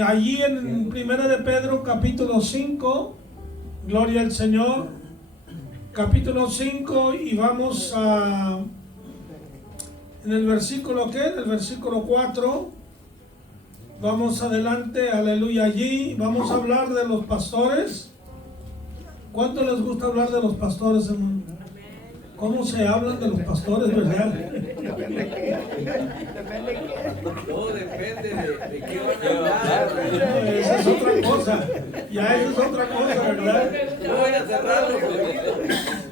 Allí en Primera de Pedro, capítulo 5, gloria al Señor, capítulo 5, y vamos a, en el versículo, ¿qué? El versículo 4, vamos adelante, aleluya, allí vamos a hablar de los pastores. ¿Cuánto les gusta hablar de los pastores, hermano? ¿Cómo se hablan de los pastores, verdad? Todo depende de qué van a hablar. Esa es otra cosa. Ya esa es otra cosa, ¿verdad? Yo voy a cerrar los oídos.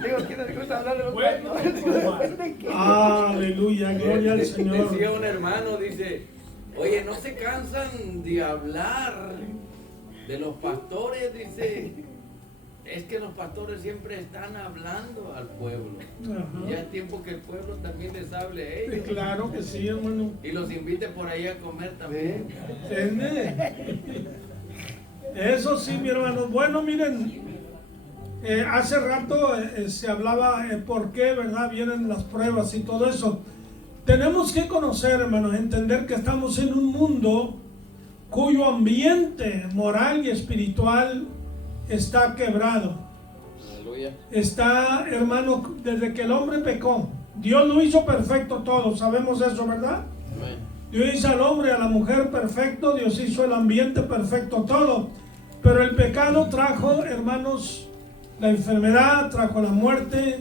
Digo, ¿quién les gusta hablar de los pastores? Aleluya, gloria al Señor. Decía un hermano, dice, oye, ¿no se cansan de hablar de los pastores? Dice, es que los pastores siempre están hablando al pueblo. Ajá. Ya es tiempo que el pueblo también les hable a ellos. Claro que sí, hermano. Y los invite por ahí a comer también. ¿Entiende? Eso sí, mi hermano. Bueno, miren, hace rato se hablaba por qué, ¿verdad? Vienen las pruebas y todo eso. Tenemos que conocer, hermanos, entender que estamos en un mundo cuyo ambiente moral y espiritual está quebrado. Aleluya. Está, hermano, desde que el hombre pecó, Dios lo hizo perfecto todo, sabemos eso, ¿verdad? Amén. Dios hizo al hombre, a la mujer perfecto, Dios hizo el ambiente perfecto, todo. Pero el pecado trajo, hermanos, la enfermedad, trajo la muerte,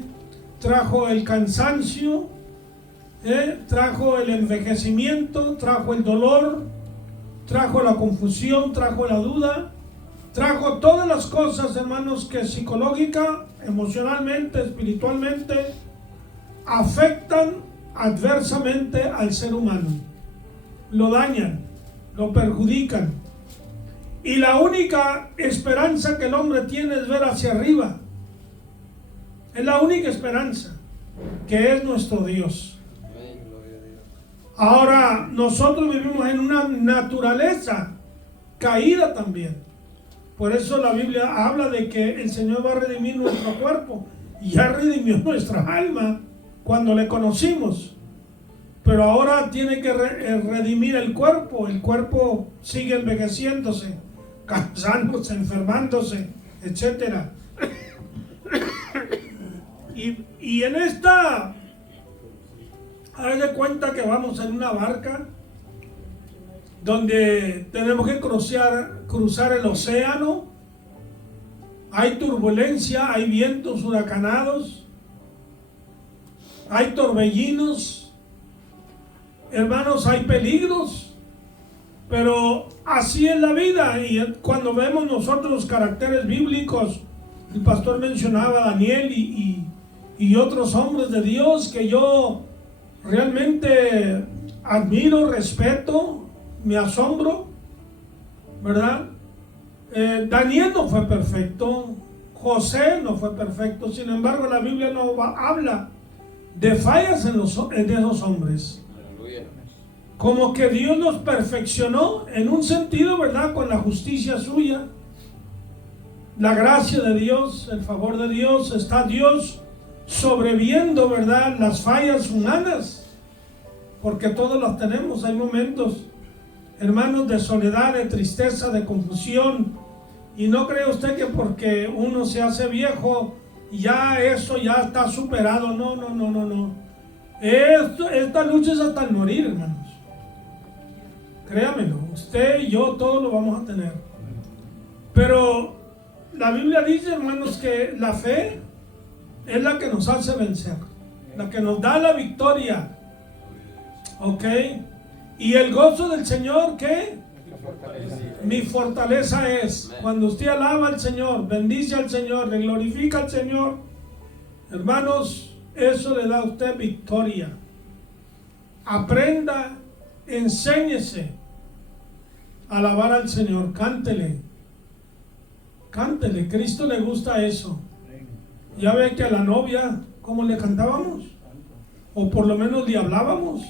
trajo el cansancio, trajo el envejecimiento, trajo el dolor, trajo la confusión, trajo la duda. Trajo todas las cosas, hermanos, que psicológica, emocionalmente, espiritualmente, afectan adversamente al ser humano. Lo dañan, lo perjudican. Y la única esperanza que el hombre tiene es ver hacia arriba. Es la única esperanza, que es nuestro Dios. Ahora, nosotros vivimos en una naturaleza caída también. Por eso la Biblia habla de que el Señor va a redimir nuestro cuerpo. Y ya redimió nuestra alma cuando le conocimos. Pero ahora tiene que redimir el cuerpo. El cuerpo sigue envejeciéndose, cansándose, enfermándose, etc. Y en esta, haz de cuenta que vamos en una barca donde tenemos que cruzar el océano. Hay turbulencia, hay vientos huracanados, hay torbellinos, hermanos, hay peligros, pero así es la vida. Y cuando vemos nosotros los caracteres bíblicos, el pastor mencionaba a Daniel y otros hombres de Dios que yo realmente admiro, respeto, me asombro, ¿verdad? Daniel no fue perfecto, José no fue perfecto, sin embargo la Biblia no habla de fallas en esos hombres. Aleluya. Como que Dios los perfeccionó en un sentido, ¿verdad? Con la justicia suya, la gracia de Dios, el favor de Dios, está Dios sobreviendo, ¿verdad? Las fallas humanas, porque todos las tenemos. Hay momentos, hermanos, de soledad, de tristeza, de confusión. Y no cree usted que porque uno se hace viejo, ya eso ya está superado. No. Esta lucha es hasta el morir, hermanos. Créamelo, usted y yo, todos lo vamos a tener. Pero la Biblia dice, hermanos, que la fe es la que nos hace vencer, la que nos da la victoria. ¿Ok? Y el gozo del Señor, ¿qué? Mi fortaleza es. Cuando usted alaba al Señor, bendice al Señor, le glorifica al Señor, hermanos, eso le da a usted victoria. Aprenda, enséñese a alabar al Señor, cántele. Cántele, Cristo le gusta eso. Ya ve que a la novia, ¿cómo le cantábamos? O por lo menos le hablábamos.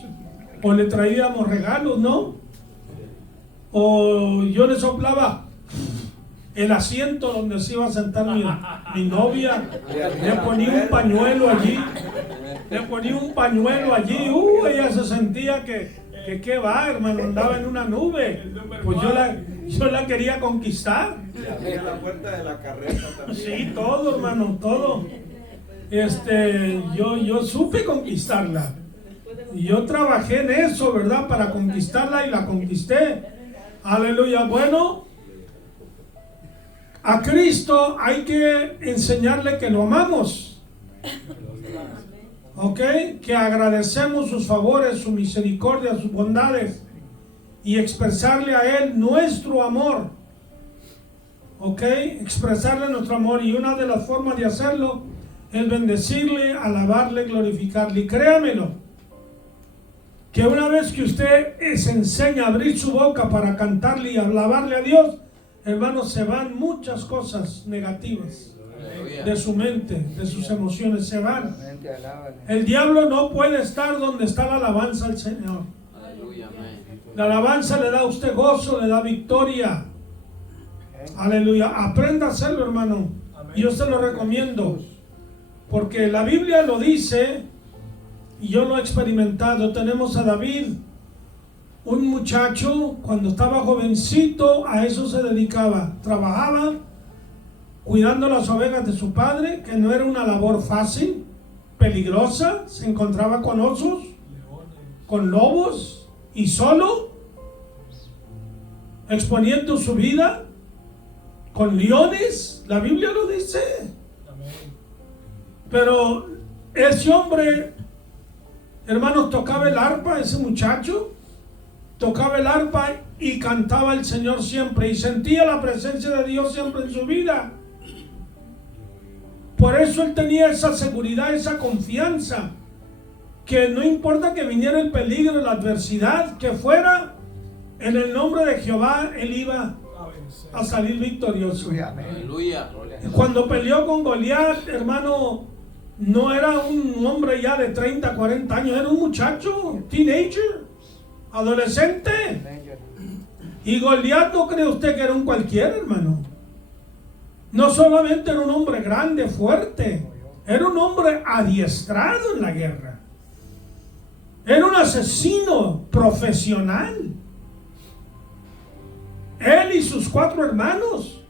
O le traíamos regalos, ¿no? O yo le soplaba el asiento donde se iba a sentar mi novia. Le ponía un pañuelo allí. Ella se sentía que qué va, hermano, andaba en una nube. Pues Yo la quería conquistar. Y abría la puerta de la carreta también. Sí, todo, hermano, todo. Yo supe conquistarla. Y yo trabajé en eso, ¿verdad? Para conquistarla y la conquisté. Aleluya. Bueno, a Cristo hay que enseñarle que lo amamos. ¿Ok? Que agradecemos sus favores, su misericordia, sus bondades. Y expresarle a Él nuestro amor. ¿Ok? Expresarle nuestro amor. Y una de las formas de hacerlo es bendecirle, alabarle, glorificarle. Y créamelo, que una vez que usted se enseña a abrir su boca para cantarle y alabarle a Dios, hermanos, se van muchas cosas negativas de su mente, de sus emociones, se van. El diablo no puede estar donde está la alabanza al Señor. La alabanza le da a usted gozo, le da victoria. Aleluya. Aprenda a hacerlo, hermano. Yo se lo recomiendo. Porque la Biblia lo dice, y yo lo he experimentado. Tenemos a David, un muchacho, cuando estaba jovencito, a eso se dedicaba. Trabajaba cuidando las ovejas de su padre, que no era una labor fácil, peligrosa. Se encontraba con osos, con lobos, y solo, exponiendo su vida, con leones. La Biblia lo dice. Pero ese hombre, hermanos, tocaba el arpa, ese muchacho tocaba el arpa y cantaba al Señor siempre, y sentía la presencia de Dios siempre en su vida. Por eso él tenía esa seguridad, esa confianza, que no importa que viniera el peligro, la adversidad, que fuera, en el nombre de Jehová él iba a salir victorioso. Aleluya. Cuando peleó con Goliat, hermano, no era un hombre ya de 30, 40 años, era un muchacho, teenager, adolescente. Y Goliat, no cree usted que era un cualquiera, hermano. No solamente era un hombre grande, fuerte, era un hombre adiestrado en la guerra. Era un asesino profesional. Él y sus 4 hermanos.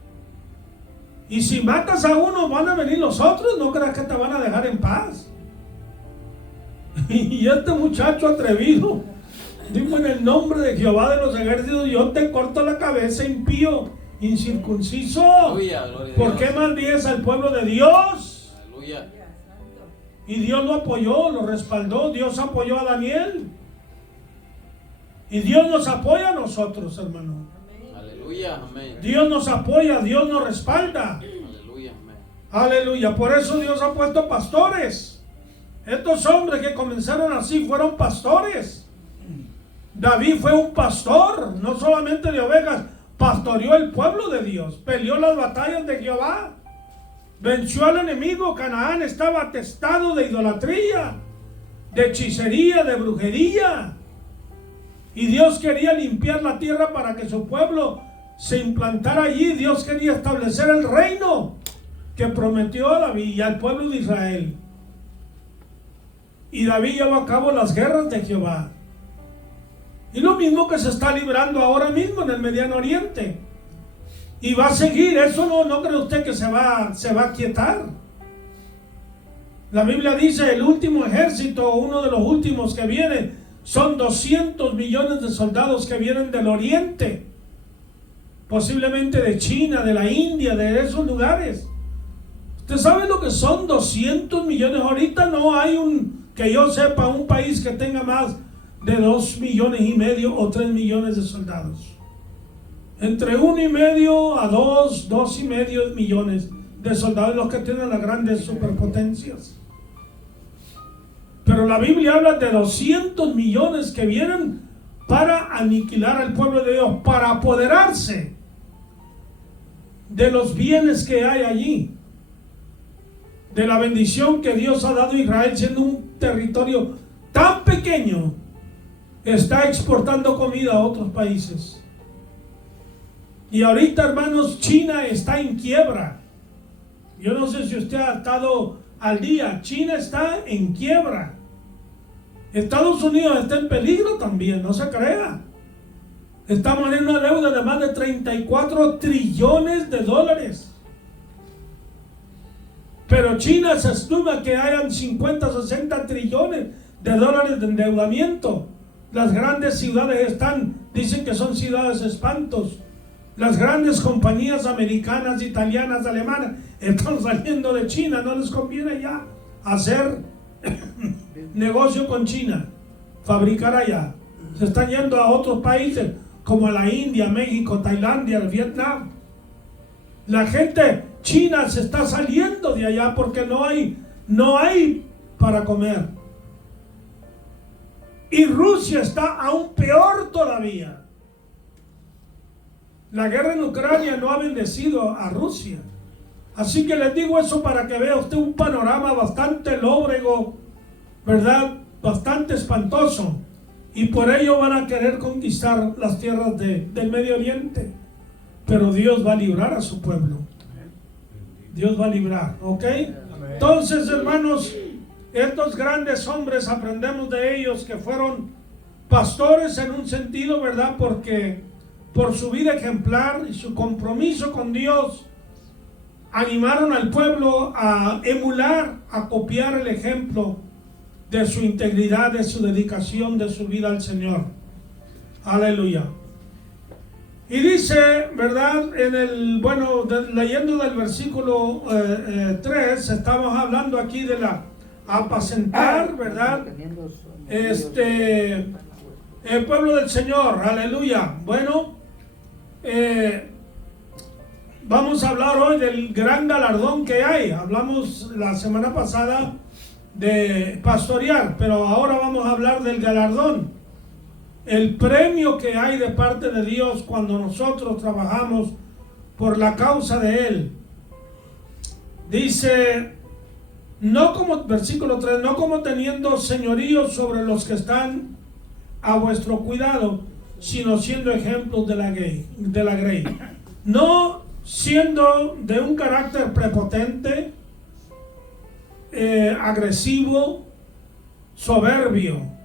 Y si matas a uno, van a venir los otros. No creas que te van a dejar en paz. Y este muchacho atrevido dijo: en el nombre de Jehová de los ejércitos, yo te corto la cabeza, impío, incircunciso. Aleluya, ¿Por qué maldíes al pueblo de Dios? Aleluya. Y Dios lo apoyó, lo respaldó. Dios apoyó a Daniel. Y Dios nos apoya a nosotros, hermano. Aleluya, amén. Dios nos apoya, Dios nos respalda. Aleluya, amén. Aleluya. Por eso Dios ha puesto pastores. Estos hombres que comenzaron así fueron pastores. David fue un pastor, no solamente de ovejas, pastoreó el pueblo de Dios, peleó las batallas de Jehová, venció al enemigo. Canaán estaba atestado de idolatría, de hechicería, de brujería. Y Dios quería limpiar la tierra para que su pueblo se implantara allí. Dios quería establecer el reino que prometió a David y al pueblo de Israel. Y David llevó a cabo las guerras de Jehová. Y lo mismo que se está librando ahora mismo en el Mediano Oriente. Y va a seguir. Eso no cree usted que se va a quietar. La Biblia dice: el último ejército, uno de los últimos que viene, son 200 millones de soldados que vienen del Oriente. Posiblemente de China, de la India, de esos lugares. ¿Usted sabe lo que son 200 millones? Ahorita no hay que yo sepa, un país que tenga más de 2,5 millones o 3 millones de soldados. Entre 1,5 a 2,5 millones de soldados, los que tienen las grandes superpotencias. Pero la Biblia habla de 200 millones que vienen para aniquilar al pueblo de Dios, para apoderarse de los bienes que hay allí, de la bendición que Dios ha dado a Israel, siendo un territorio tan pequeño. Está exportando comida a otros países. Y ahorita, hermanos, China está en quiebra. Yo no sé si usted ha estado al día. China está en quiebra. Estados Unidos está en peligro también, no se crea. Estamos en una deuda de más de 34 trillones de dólares. Pero China se estima que hayan 50, 60 trillones de dólares de endeudamiento. Las grandes ciudades dicen que son ciudades espantos. Las grandes compañías americanas, italianas, alemanas están saliendo de China. No les conviene ya hacer negocio con China, fabricar allá. Se están yendo a otros países como a la India, México, Tailandia, el Vietnam. La gente china se está saliendo de allá porque no hay para comer. Y Rusia está aún peor todavía. La guerra en Ucrania no ha bendecido a Rusia. Así que les digo eso para que vea usted un panorama bastante lóbrego, ¿verdad? Bastante espantoso. Y por ello van a querer conquistar las tierras del Medio Oriente. Pero Dios va a librar a su pueblo. Dios va a librar, ¿ok? Entonces, hermanos, estos grandes hombres, aprendemos de ellos que fueron pastores en un sentido, ¿verdad? Porque por su vida ejemplar y su compromiso con Dios, animaron al pueblo a emular, a copiar el ejemplo de su integridad, de su dedicación, de su vida al Señor. Aleluya. Y dice, ¿verdad? Leyendo del versículo 3, estamos hablando aquí de la apacentar, ¿verdad? El pueblo del Señor, aleluya. Bueno, vamos a hablar hoy del gran galardón que hay. Hablamos la semana pasada de pastorear, pero ahora vamos a hablar del galardón. El premio que hay de parte de Dios cuando nosotros trabajamos por la causa de Él. Dice, versículo 3, no como teniendo señorío sobre los que están a vuestro cuidado, sino siendo ejemplos de la grey. No siendo de un carácter prepotente, agresivo, soberbio,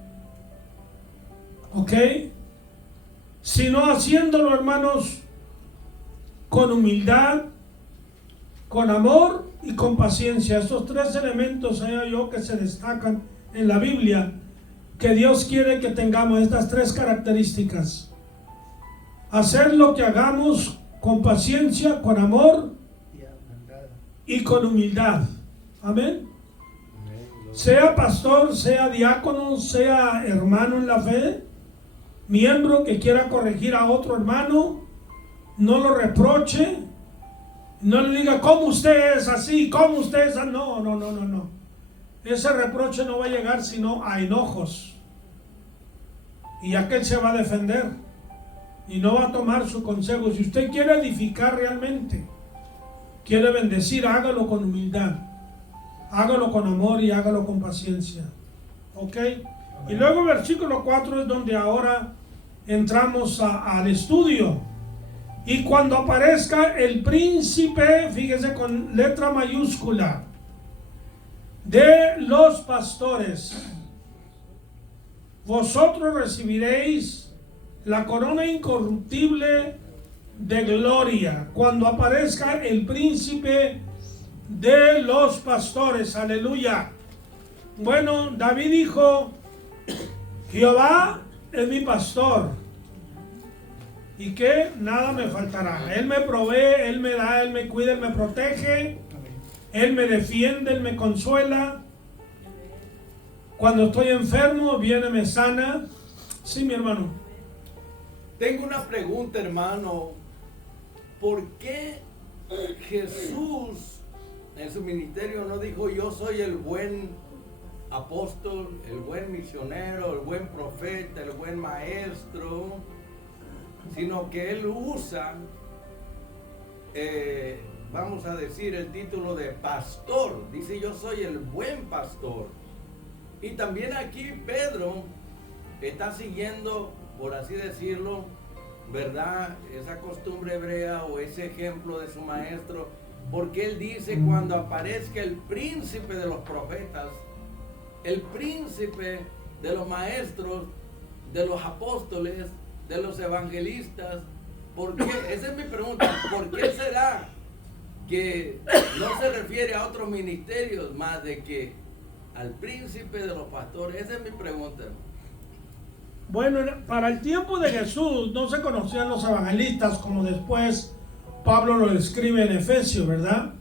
¿ok? Sino haciéndolo, hermanos, con humildad, con amor y con paciencia. Estos tres elementos que se destacan en la Biblia, que Dios quiere que tengamos, estas tres características. Hacer lo que hagamos con paciencia, con amor y con humildad. Amén. Sea pastor, sea diácono, sea hermano en la fe, miembro que quiera corregir a otro hermano, no lo reproche, no le diga cómo usted es así, cómo usted es así. No. Ese reproche no va a llegar sino a enojos. Y aquel se va a defender y no va a tomar su consejo. Si usted quiere edificar realmente, quiere bendecir, hágalo con humildad, hágalo con amor y hágalo con paciencia. ¿Ok? Y luego el versículo 4 es donde ahora entramos al estudio. Y cuando aparezca el príncipe, fíjese con letra mayúscula, de los pastores, vosotros recibiréis la corona incorruptible de gloria. Cuando aparezca el príncipe de los pastores, aleluya. Bueno, David dijo, Jehová es mi pastor, y que nada me faltará. Él me provee, Él me da, Él me cuida, Él me protege, Él me defiende, Él me consuela. Cuando estoy enfermo, viene, me sana. Sí, mi hermano. Tengo una pregunta, hermano. ¿Por qué Jesús en su ministerio no dijo yo soy el buen apóstol, el buen misionero, el buen profeta, el buen maestro, sino que él usa, vamos a decir, el título de pastor? Dice yo soy el buen pastor. Y también aquí Pedro está siguiendo, por así decirlo, ¿verdad?, esa costumbre hebrea o ese ejemplo de su maestro, porque él dice cuando aparezca el príncipe de los profetas, el príncipe de los maestros, de los apóstoles, de los evangelistas, ¿Por qué? Esa es mi pregunta. ¿Por qué será que no se refiere a otros ministerios más de que al príncipe de los pastores? Esa es mi pregunta. Bueno, para el tiempo de Jesús no se conocían los evangelistas como después Pablo lo describe en Efesios, ¿verdad?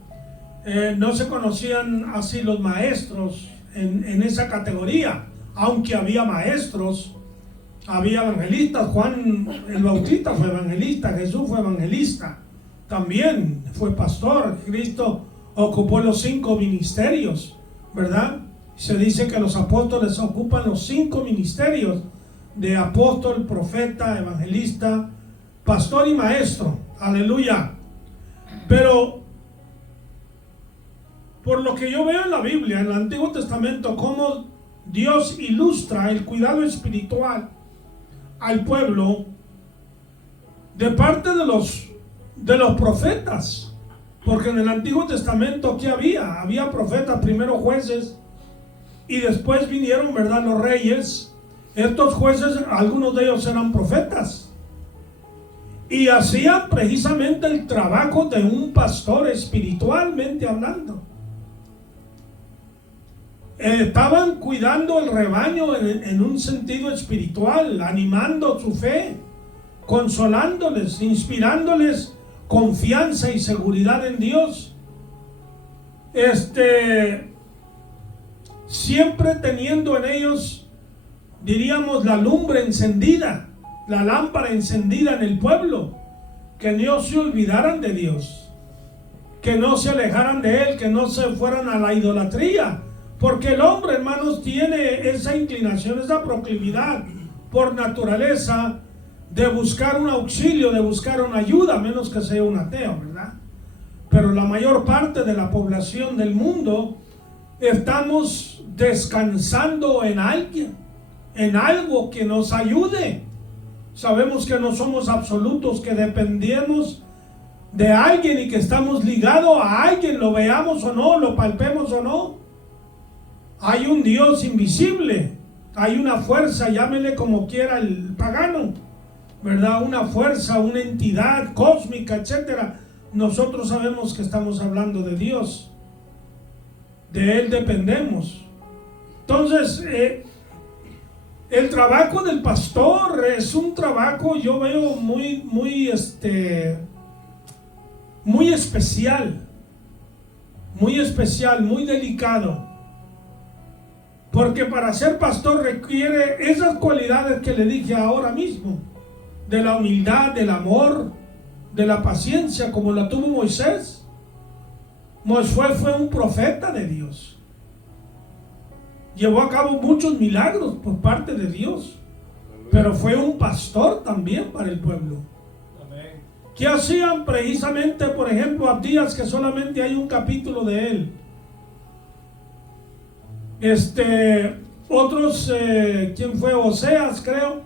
No se conocían así los maestros en esa categoría, aunque había maestros, había evangelistas. Juan el Bautista fue evangelista, Jesús fue evangelista, también fue pastor. Cristo ocupó los 5 ministerios, ¿verdad? Se dice que los apóstoles ocupan los 5 ministerios de apóstol, profeta, evangelista, pastor y maestro. Aleluya. Pero por lo que yo veo en la Biblia, en el Antiguo Testamento, cómo Dios ilustra el cuidado espiritual al pueblo de parte de los profetas. Porque en el Antiguo Testamento, ¿qué había? Había profetas, primero jueces, y después vinieron, ¿verdad?, los reyes. Estos jueces, algunos de ellos eran profetas, y hacían precisamente el trabajo de un pastor espiritualmente hablando. Estaban cuidando el rebaño en un sentido espiritual, animando su fe, consolándoles, inspirándoles confianza y seguridad en Dios. Siempre teniendo en ellos, diríamos, la lumbre encendida, la lámpara encendida en el pueblo, que no se olvidaran de Dios, que no se alejaran de Él, que no se fueran a la idolatría. Porque el hombre, hermanos, tiene esa inclinación, esa proclividad por naturaleza de buscar un auxilio, de buscar una ayuda, a menos que sea un ateo, ¿verdad? Pero la mayor parte de la población del mundo estamos descansando en alguien, en algo que nos ayude. Sabemos que no somos absolutos, que dependemos de alguien y que estamos ligados a alguien, lo veamos o no, lo palpemos o no. Hay un Dios invisible, hay una fuerza, llámele como quiera el pagano, ¿verdad? Una fuerza, una entidad cósmica, etcétera. Nosotros sabemos que estamos hablando de Dios, de Él dependemos. Entonces, el trabajo del pastor es un trabajo, yo veo muy especial, muy delicado. Porque para ser pastor requiere esas cualidades que le dije ahora mismo, de la humildad, del amor, de la paciencia, como la tuvo Moisés. Moisés fue un profeta de Dios. Llevó a cabo muchos milagros por parte de Dios, pero fue un pastor también para el pueblo. ¿Qué hacían precisamente, por ejemplo, Abdías, que solamente hay un capítulo de él? Otros, ¿quién fue? Oseas, creo.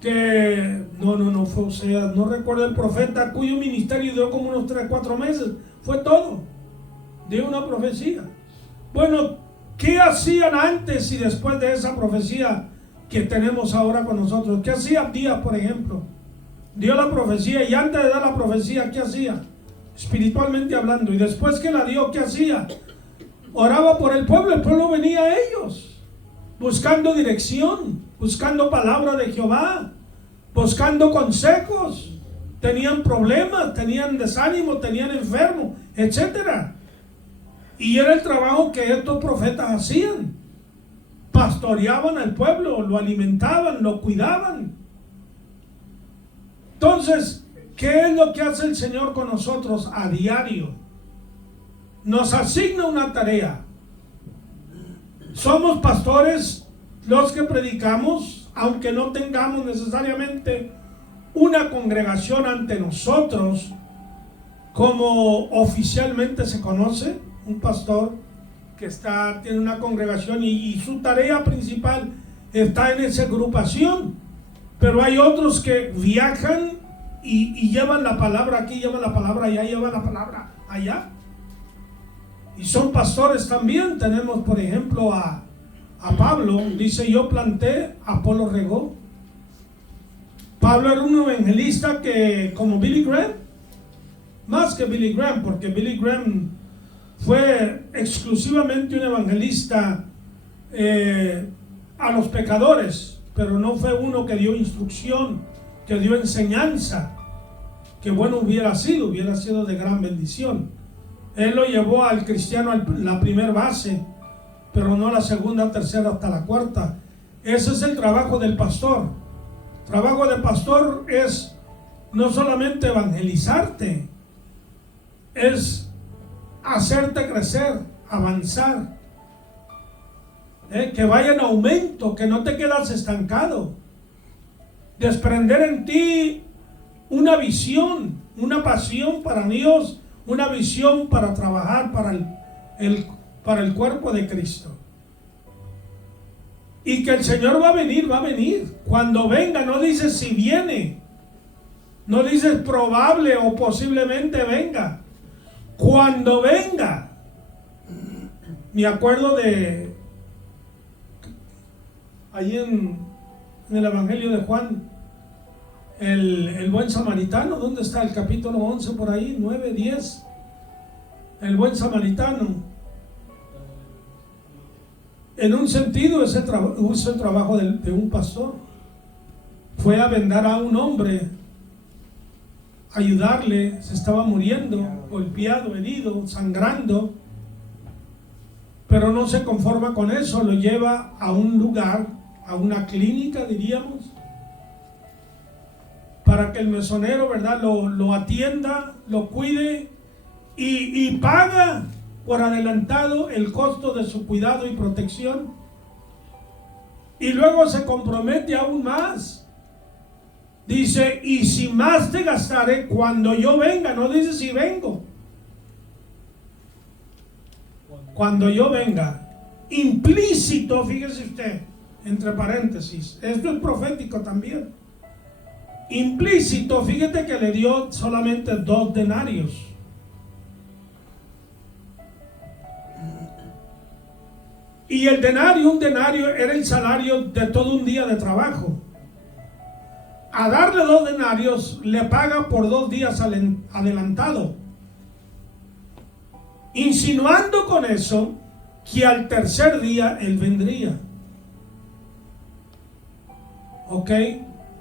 Que no fue Oseas, no recuerdo el profeta cuyo ministerio dio como unos 3-4 meses. Fue todo. Dio una profecía. Bueno, ¿qué hacían antes y después de esa profecía que tenemos ahora con nosotros? ¿Qué hacía Abdías, por ejemplo? Dio la profecía, y antes de dar la profecía, ¿qué hacía? Espiritualmente hablando. Y después que la dio, ¿qué hacía? Oraba por el pueblo venía a ellos, buscando dirección, buscando palabra de Jehová, buscando consejos. Tenían problemas, tenían desánimo, tenían enfermos, etcétera. Y era el trabajo que estos profetas hacían. Pastoreaban al pueblo, lo alimentaban, lo cuidaban. Entonces, ¿qué es lo que hace el Señor con nosotros a diario? Nos asigna una tarea. Somos pastores los que predicamos, aunque no tengamos necesariamente una congregación ante nosotros, como oficialmente se conoce, un pastor que tiene una congregación y su tarea principal está en esa agrupación. Pero hay otros que viajan y llevan la palabra aquí, llevan la palabra allá, llevan la palabra allá. Y son pastores también. Tenemos, por ejemplo, a Pablo. Dice: yo planté, Apolo regó. Pablo era un evangelista que, como Billy Graham, más que Billy Graham, porque Billy Graham fue exclusivamente un evangelista a los pecadores, pero no fue uno que dio instrucción, que dio enseñanza, que bueno hubiera sido de gran bendición. Él lo llevó al cristiano a la primera base, pero no la segunda, tercera hasta la cuarta. Ese es el trabajo del pastor. El trabajo del pastor es no solamente evangelizarte, es hacerte crecer, avanzar, que vaya en aumento, que no te quedas estancado, desprender en ti una visión, una pasión para Dios, una visión para trabajar para el cuerpo de Cristo. Y que el Señor va a venir. Cuando venga, no dice si viene, no dice probable o posiblemente venga. Cuando venga. Me acuerdo de allí en el Evangelio de Juan, el buen samaritano. ¿Dónde está? El capítulo 11 por ahí, 9, 10. El buen samaritano. En un sentido, ese el trabajo de un pastor. Fue a vendar a un hombre, ayudarle, se estaba muriendo, golpeado, herido, sangrando. Pero no se conforma con eso, lo lleva a un lugar, a una clínica, diríamos, para que el mesonero, ¿verdad?, lo atienda, lo cuide y paga por adelantado el costo de su cuidado y protección. Y luego se compromete aún más. Dice, y si más te gastaré cuando yo venga, no dice si vengo. Cuando yo venga, implícito, fíjese usted, entre paréntesis, esto es profético también. Implícito, fíjate que le dio solamente 2 denarios. Y un denario era el salario de todo un día de trabajo. A darle 2 denarios, le paga por 2 días adelantado. Insinuando con eso que al tercer día él vendría. ¿Ok?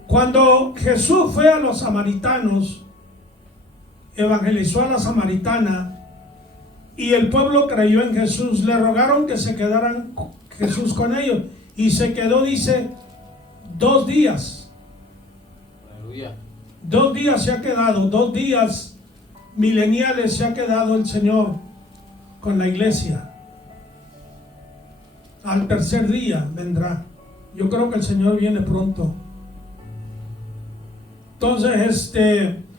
Cuando Jesús fue a los samaritanos, evangelizó a la samaritana, y el pueblo creyó en Jesús, le rogaron que se quedaran Jesús con ellos, y se quedó, dice, 2 días. Aleluya. 2 días se ha quedado, 2 días mileniales se ha quedado el Señor con la iglesia. Al tercer día vendrá. Yo creo que el Señor viene pronto. Entonces,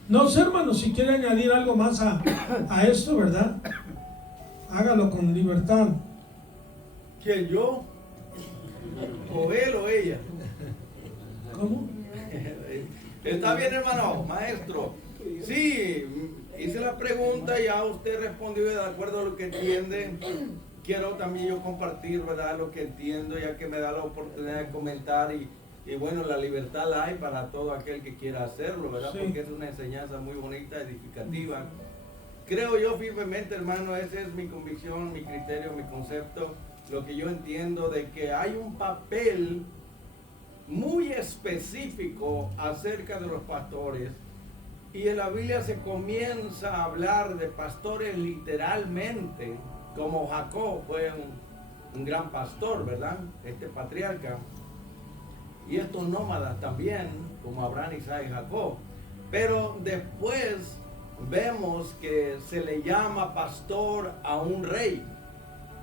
no sé, hermano, si quiere añadir algo más a esto, ¿verdad? Hágalo con libertad. ¿Quién, yo? ¿O él o ella? ¿Cómo? Está bien, hermano, maestro. Sí, hice la pregunta, ya usted respondió de acuerdo a lo que entiende. Quiero también yo compartir, ¿verdad?, lo que entiendo, ya que me da la oportunidad de comentar y bueno, la libertad la hay para todo aquel que quiera hacerlo, ¿verdad? Sí. Porque es una enseñanza muy bonita, edificativa. Creo yo firmemente, hermano, esa es mi convicción, mi criterio, mi concepto, lo que yo entiendo de que hay un papel muy específico acerca de los pastores, y en la Biblia se comienza a hablar de pastores literalmente, como Jacob fue un gran pastor, ¿verdad? Este patriarca, y estos nómadas también, como Abraham, Isaac y Jacob. Pero después vemos que se le llama pastor a un rey,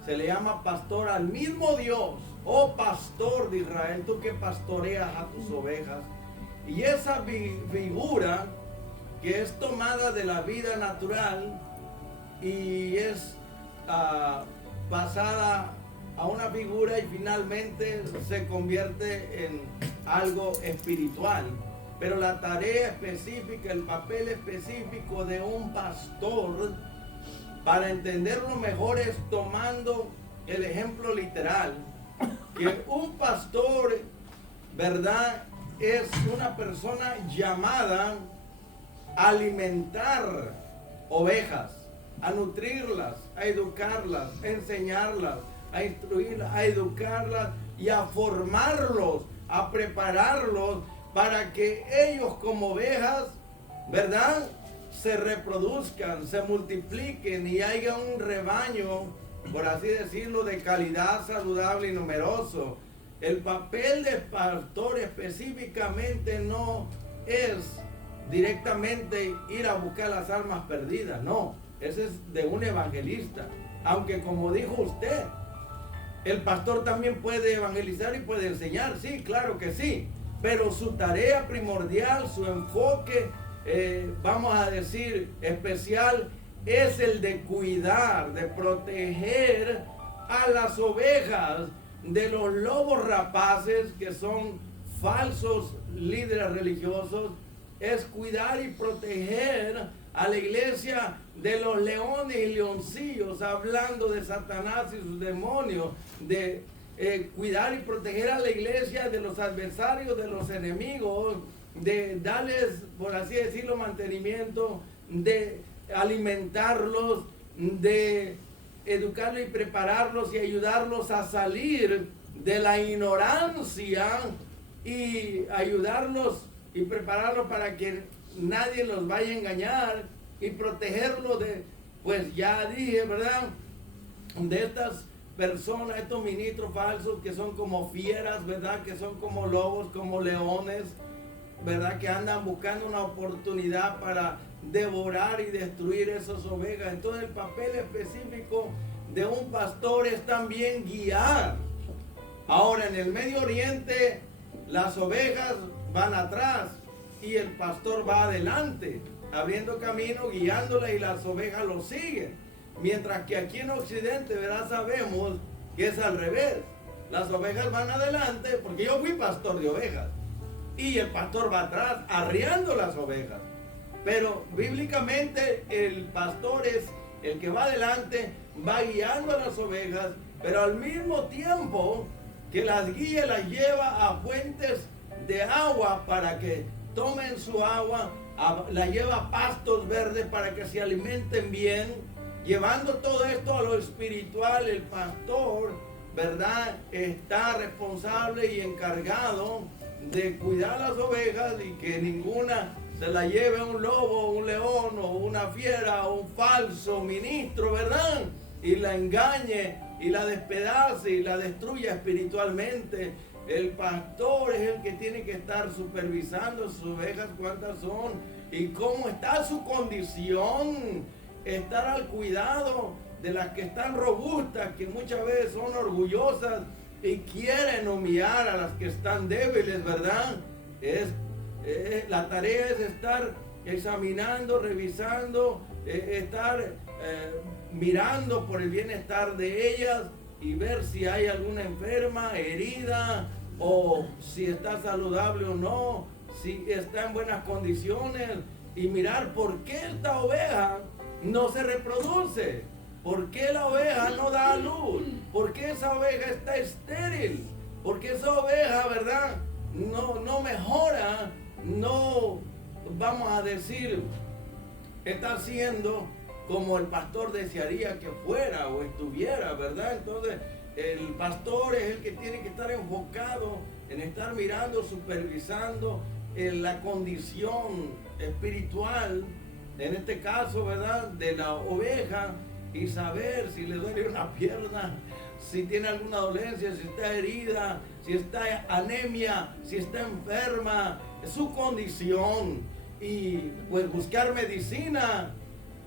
se le llama pastor al mismo Dios. Oh pastor de Israel, tú que pastoreas a tus ovejas. Y esa figura que es tomada de la vida natural y es pasada a una figura y finalmente se convierte en algo espiritual. Pero la tarea específica, el papel específico de un pastor, para entenderlo mejor, es tomando el ejemplo literal, que un pastor, ¿verdad?, es una persona llamada a alimentar ovejas, a nutrirlas, a educarlas, a enseñarlas, a instruirlas, a educarlas y a formarlos, a prepararlos para que ellos como ovejas, ¿verdad?, se reproduzcan, se multipliquen y haya un rebaño, por así decirlo, de calidad, saludable y numeroso. El papel del pastor específicamente no es directamente ir a buscar las almas perdidas, no, ese es de un evangelista. Aunque como dijo usted, el pastor también puede evangelizar y puede enseñar, sí, claro que sí, pero su tarea primordial, su enfoque, vamos a decir, especial, es el de cuidar, de proteger a las ovejas de los lobos rapaces, que son falsos líderes religiosos. Es cuidar y proteger a la iglesia de los leones y leoncillos, hablando de Satanás y sus demonios, de cuidar y proteger a la iglesia de los adversarios, de los enemigos, de darles, por así decirlo, mantenimiento, de alimentarlos, de educarlos y prepararlos y ayudarlos a salir de la ignorancia y ayudarlos y prepararlos para que nadie los vaya a engañar y protegerlos de, pues ya dije, ¿verdad?, de estas personas, estos ministros falsos que son como fieras, ¿verdad?, que son como lobos, como leones, ¿verdad?, que andan buscando una oportunidad para devorar y destruir esas ovejas. Entonces el papel específico de un pastor es también guiar. Ahora, en el Medio Oriente las ovejas van atrás y el pastor va adelante, abriendo camino, guiándolas, y las ovejas lo siguen. Mientras que aquí en Occidente, ¿verdad?, sabemos que es al revés. Las ovejas van adelante, porque yo fui pastor de ovejas, y el pastor va atrás, arriando las ovejas. Pero bíblicamente el pastor es el que va adelante, va guiando a las ovejas, pero al mismo tiempo que las guía, las lleva a fuentes de agua para que tomen su agua, las lleva a pastos verdes para que se alimenten bien. Llevando todo esto a lo espiritual, el pastor, ¿verdad?, está responsable y encargado de cuidar las ovejas y que ninguna se la lleve un lobo, un león o una fiera o un falso ministro, ¿verdad?, y la engañe y la despedace y la destruya espiritualmente. El pastor es el que tiene que estar supervisando sus ovejas, cuántas son y cómo está su condición, estar al cuidado de las que están robustas, que muchas veces son orgullosas y quieren humillar a las que están débiles, ¿verdad? La tarea es estar examinando, revisando, estar mirando por el bienestar de ellas y ver si hay alguna enferma, herida, o si está saludable o no, si está en buenas condiciones, y mirar por qué esta oveja no se reproduce, por qué la oveja no da a luz, por qué esa oveja está estéril, por qué esa oveja, ¿verdad?, no mejora, no, vamos a decir, está haciendo como el pastor desearía que fuera o estuviera, ¿verdad? Entonces el pastor es el que tiene que estar enfocado en estar mirando, supervisando la condición espiritual, en este caso, ¿verdad?, de la oveja, y saber si le duele una pierna, si tiene alguna dolencia, si está herida, si está anemia, si está enferma, su condición, y pues buscar medicina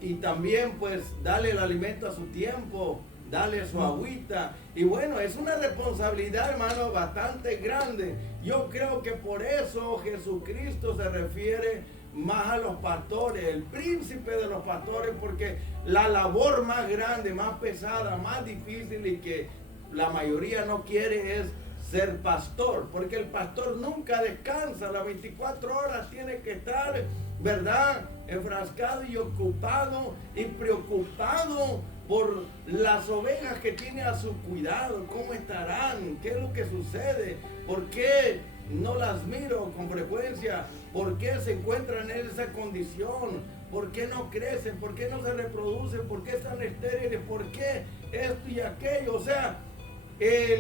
y también pues darle el alimento a su tiempo, darle su agüita. Y bueno, es una responsabilidad, hermano, bastante grande. Yo creo que por eso Jesucristo se refiere más a los pastores, el príncipe de los pastores, porque la labor más grande, más pesada, más difícil y que la mayoría no quiere es ser pastor, porque el pastor nunca descansa, las 24 horas tiene que estar, ¿verdad?, enfrascado y ocupado y preocupado por las ovejas que tiene a su cuidado, cómo estarán, qué es lo que sucede, por qué no las miro con frecuencia. ¿Por qué se encuentran en esa condición? ¿Por qué no crecen? ¿Por qué no se reproducen? ¿Por qué están estériles? ¿Por qué esto y aquello? O sea,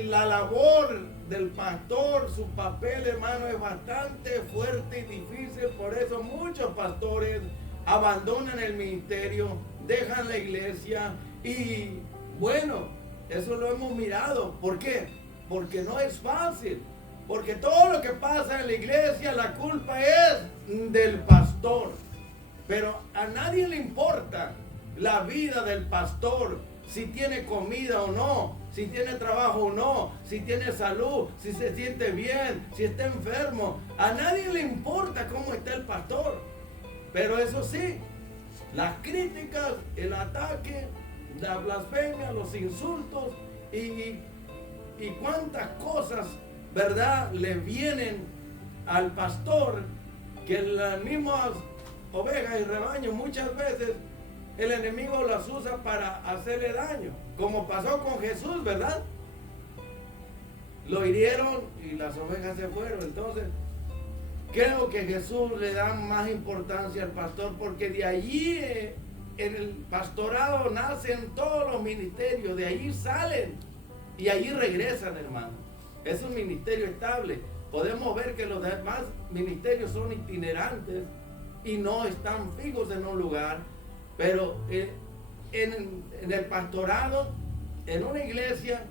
la labor del pastor, su papel, hermano, es bastante fuerte y difícil. Por eso muchos pastores abandonan el ministerio, dejan la iglesia y bueno, eso lo hemos mirado. ¿Por qué? Porque no es fácil. Porque todo lo que pasa en la iglesia, la culpa es del pastor. Pero a nadie le importa la vida del pastor, si tiene comida o no, si tiene trabajo o no, si tiene salud, si se siente bien, si está enfermo. A nadie le importa cómo está el pastor. Pero eso sí, las críticas, el ataque, la blasfemia, los insultos y cuántas cosas, ¿verdad?, le vienen al pastor, que las mismas ovejas y rebaños muchas veces el enemigo las usa para hacerle daño, como pasó con Jesús, ¿verdad? Lo hirieron y las ovejas se fueron. Entonces creo que Jesús le da más importancia al pastor, porque de allí en el pastorado nacen todos los ministerios, de allí salen y allí regresan, hermano. Es un ministerio estable. Podemos ver que los demás ministerios son itinerantes y no están fijos en un lugar, pero en el pastorado, en una iglesia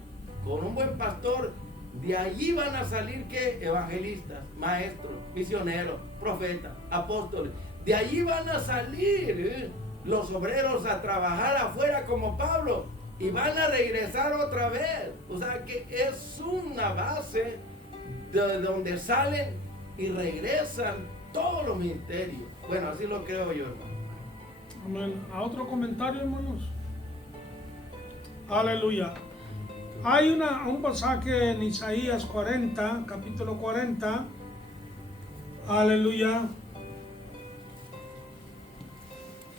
con un buen pastor, de allí van a salir ¿qué? Evangelistas, maestros, misioneros, profetas, apóstoles. De allí van a salir los obreros a trabajar afuera como Pablo y van a regresar otra vez. O sea que es una base de donde salen y regresan todos los ministerios. Bueno, así lo creo yo, hermano. Amén. ¿A otro comentario, hermanos? Aleluya. Hay un pasaje en Isaías 40, capítulo 40. Aleluya.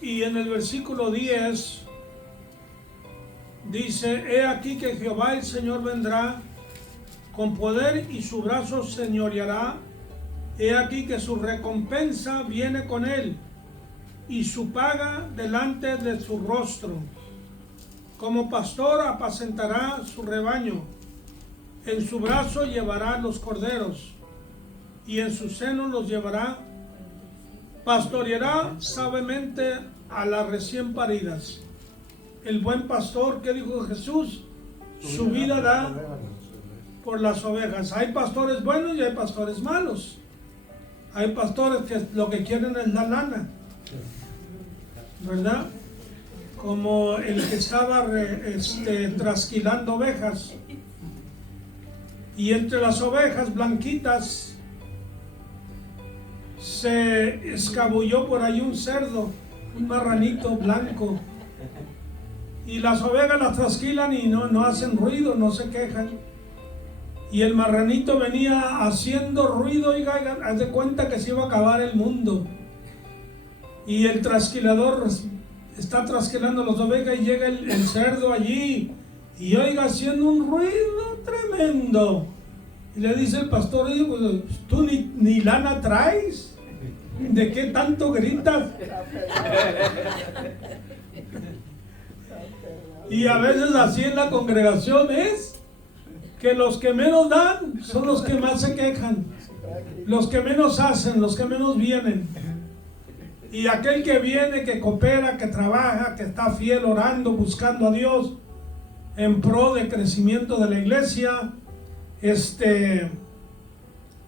Y en el versículo 10 dice: He aquí que Jehová el Señor vendrá con poder y su brazo señoreará. He aquí que su recompensa viene con él y su paga delante de su rostro. Como pastor apacentará su rebaño, en su brazo llevará los corderos y en su seno los llevará. Pastoreará sabiamente a las recién paridas. El buen pastor, ¿qué dijo Jesús? Su vida da por las ovejas. Hay pastores buenos y hay pastores malos. Hay pastores que lo que quieren es la lana, ¿verdad? Como el que estaba trasquilando ovejas, y entre las ovejas blanquitas se escabulló por ahí un cerdo, un marranito blanco, y las ovejas las trasquilan y no hacen ruido, no se quejan, y el marranito venía haciendo ruido y haz de cuenta que se iba a acabar el mundo, y el trasquilador está trasquilando las ovejas y llega el cerdo allí y oiga haciendo un ruido tremendo, y le dice el pastor: pues, ¿tú ni lana traes? ¿De qué tanto gritas? Y a veces así en la congregación es que los que menos dan son los que más se quejan, los que menos hacen, los que menos vienen. Y aquel que viene, que coopera, que trabaja, que está fiel, orando, buscando a Dios en pro de crecimiento de la iglesia,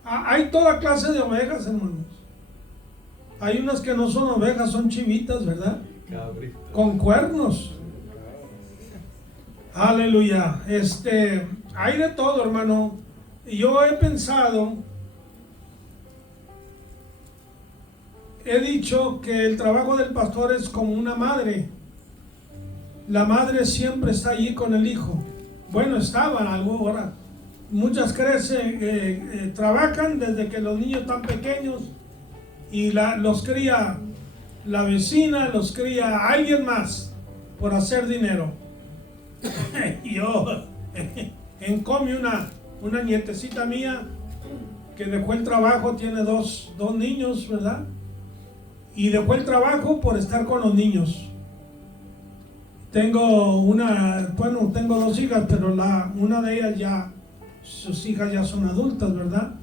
hay toda clase de ovejas, hermanos. Hay unas que no son ovejas, son chivitas, ¿verdad? Cabrito. Con cuernos. Aleluya. Hay de todo, hermano. Y yo he pensado, he dicho que el trabajo del pastor es como una madre. La madre siempre está allí con el hijo. Bueno, estaban algo ahora. Muchas crecen, trabajan desde que los niños están pequeños y los cría la vecina, los cría alguien más por hacer dinero. Y yo encomí una nietecita mía que dejó el trabajo, tiene dos niños, ¿verdad? Y dejó el trabajo por estar con los niños. Tengo dos hijas, pero una de ellas ya, sus hijas ya son adultas, ¿verdad?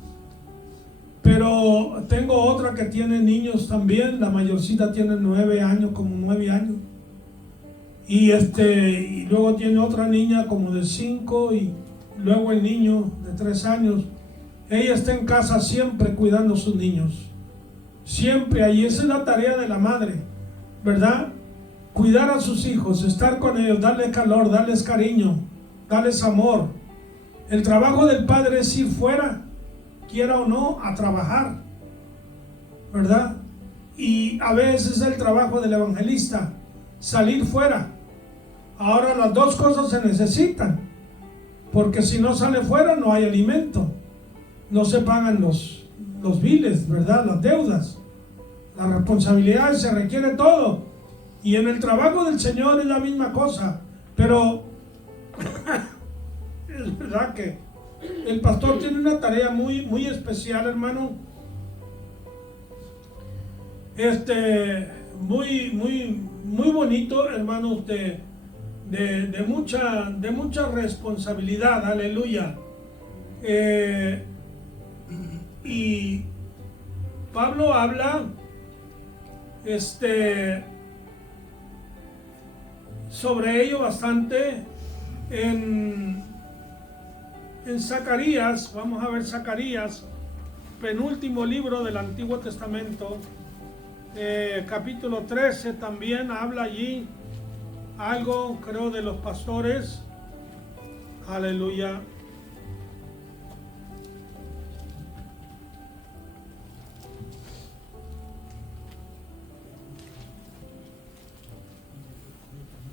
Pero tengo otra que tiene niños también, la mayorcita tiene 9 años, como 9 años. Y luego tiene otra niña como de 5 y luego el niño de 3 años. Ella está en casa siempre cuidando a sus niños. Siempre ahí, esa es la tarea de la madre, ¿verdad? Cuidar a sus hijos, estar con ellos, darles calor, darles cariño, darles amor. El trabajo del padre es ir fuera, quiera o no, a trabajar, ¿verdad? Y a veces es el trabajo del evangelista, salir fuera. Ahora las dos cosas se necesitan, porque si no sale fuera no hay alimento, no se pagan los biles, ¿verdad? Las deudas, las responsabilidades, se requiere todo. Y en el trabajo del Señor es la misma cosa, pero es verdad que el pastor tiene una tarea muy, muy especial, hermano. Muy, muy, muy bonito, hermanos, de mucha responsabilidad, aleluya. Y Pablo habla sobre ello bastante en Zacarías. Vamos a ver Zacarías, penúltimo libro del Antiguo Testamento, capítulo 13. También habla allí algo, creo, de los pastores, aleluya.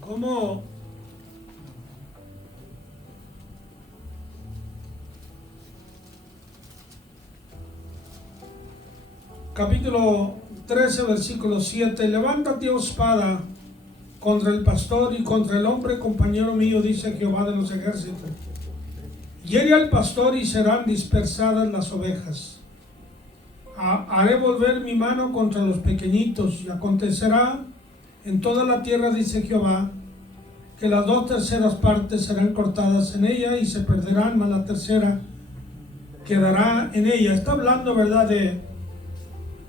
Como capítulo 13, versículo 7: levántate, oh espada, contra el pastor y contra el hombre compañero mío, dice Jehová de los ejércitos. Hiere al pastor y serán dispersadas las ovejas. Haré volver mi mano contra los pequeñitos, y acontecerá en toda la tierra, dice Jehová, que las 2/3 partes serán cortadas en ella y se perderán, mas la tercera quedará en ella. Está hablando, ¿verdad?, de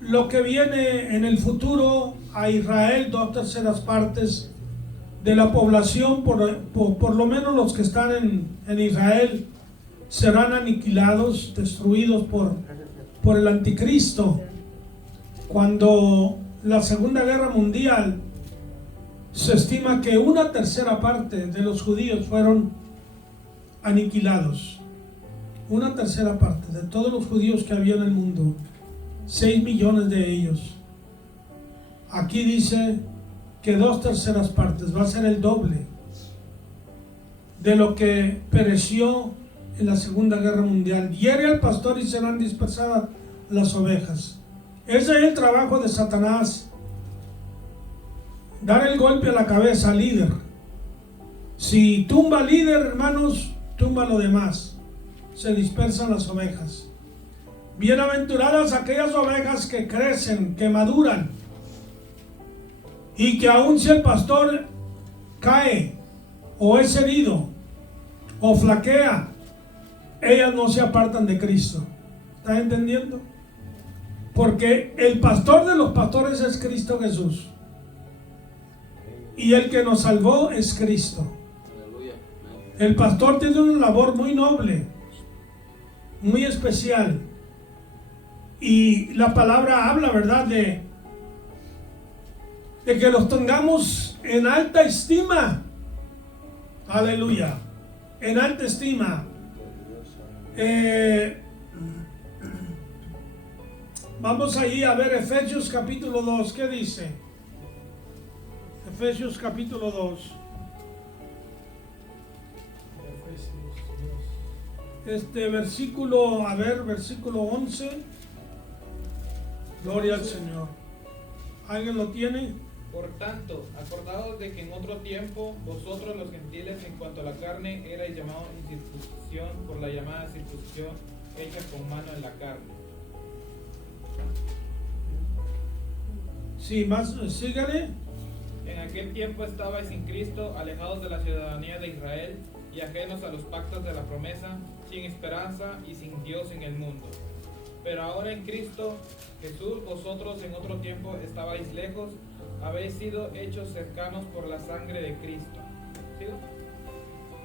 lo que viene en el futuro a Israel. 2/3 partes de la población, por lo menos los que están en Israel, serán aniquilados, destruidos por el anticristo. Cuando la Segunda Guerra Mundial, se estima que 1/3 parte de los judíos fueron aniquilados. 1/3 parte de todos los judíos que había en el mundo, 6 millones de ellos. Aquí dice que 2/3 partes, va a ser el doble de lo que pereció en la Segunda Guerra Mundial. Hiere al pastor y serán dispersadas las ovejas. Ese es el trabajo de Satanás. Dar el golpe a la cabeza al líder. Si tumba al líder, hermanos, tumba lo demás. Se dispersan las ovejas. Bienaventuradas aquellas ovejas que crecen, que maduran, y que aun si el pastor cae o es herido o flaquea, ellas no se apartan de Cristo. ¿Estás entendiendo? Porque el pastor de los pastores es Cristo Jesús. Y el que nos salvó es Cristo. El pastor tiene una labor muy noble, muy especial. Y la palabra habla, ¿verdad?, de que los tengamos en alta estima. Aleluya. En alta estima. Vamos allí a ver Efesios capítulo 2. ¿Qué dice? Efesios capítulo 2. Versículo 11. Gloria al Señor. ¿Alguien lo tiene? Por tanto, acordaos de que en otro tiempo vosotros los gentiles, en cuanto a la carne, erais llamados incircuncisión por la llamada circuncisión, hecha con mano en la carne. Sí, más, síguele. En aquel tiempo estabais sin Cristo, alejados de la ciudadanía de Israel y ajenos a los pactos de la promesa, sin esperanza y sin Dios en el mundo. Pero ahora en Cristo Jesús, vosotros en otro tiempo estabais lejos, habéis sido hechos cercanos por la sangre de Cristo. ¿Sí?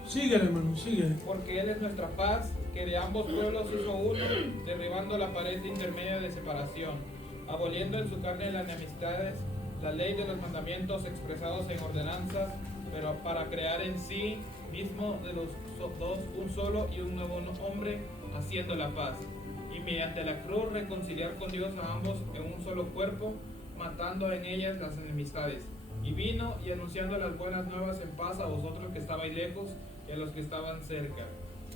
Síguele, hermano, síguele. Porque Él es nuestra paz, que de ambos pueblos hizo uno, derribando la pared intermedia de separación, aboliendo en su carne las enemistades, la ley de los mandamientos expresados en ordenanzas, pero para crear en sí mismo de los dos un solo y un nuevo hombre, haciendo la paz, y mediante la cruz reconciliar con Dios a ambos en un solo cuerpo, matando en ellas las enemistades. Y vino y anunciando las buenas nuevas en paz a vosotros que estabais lejos y a los que estaban cerca,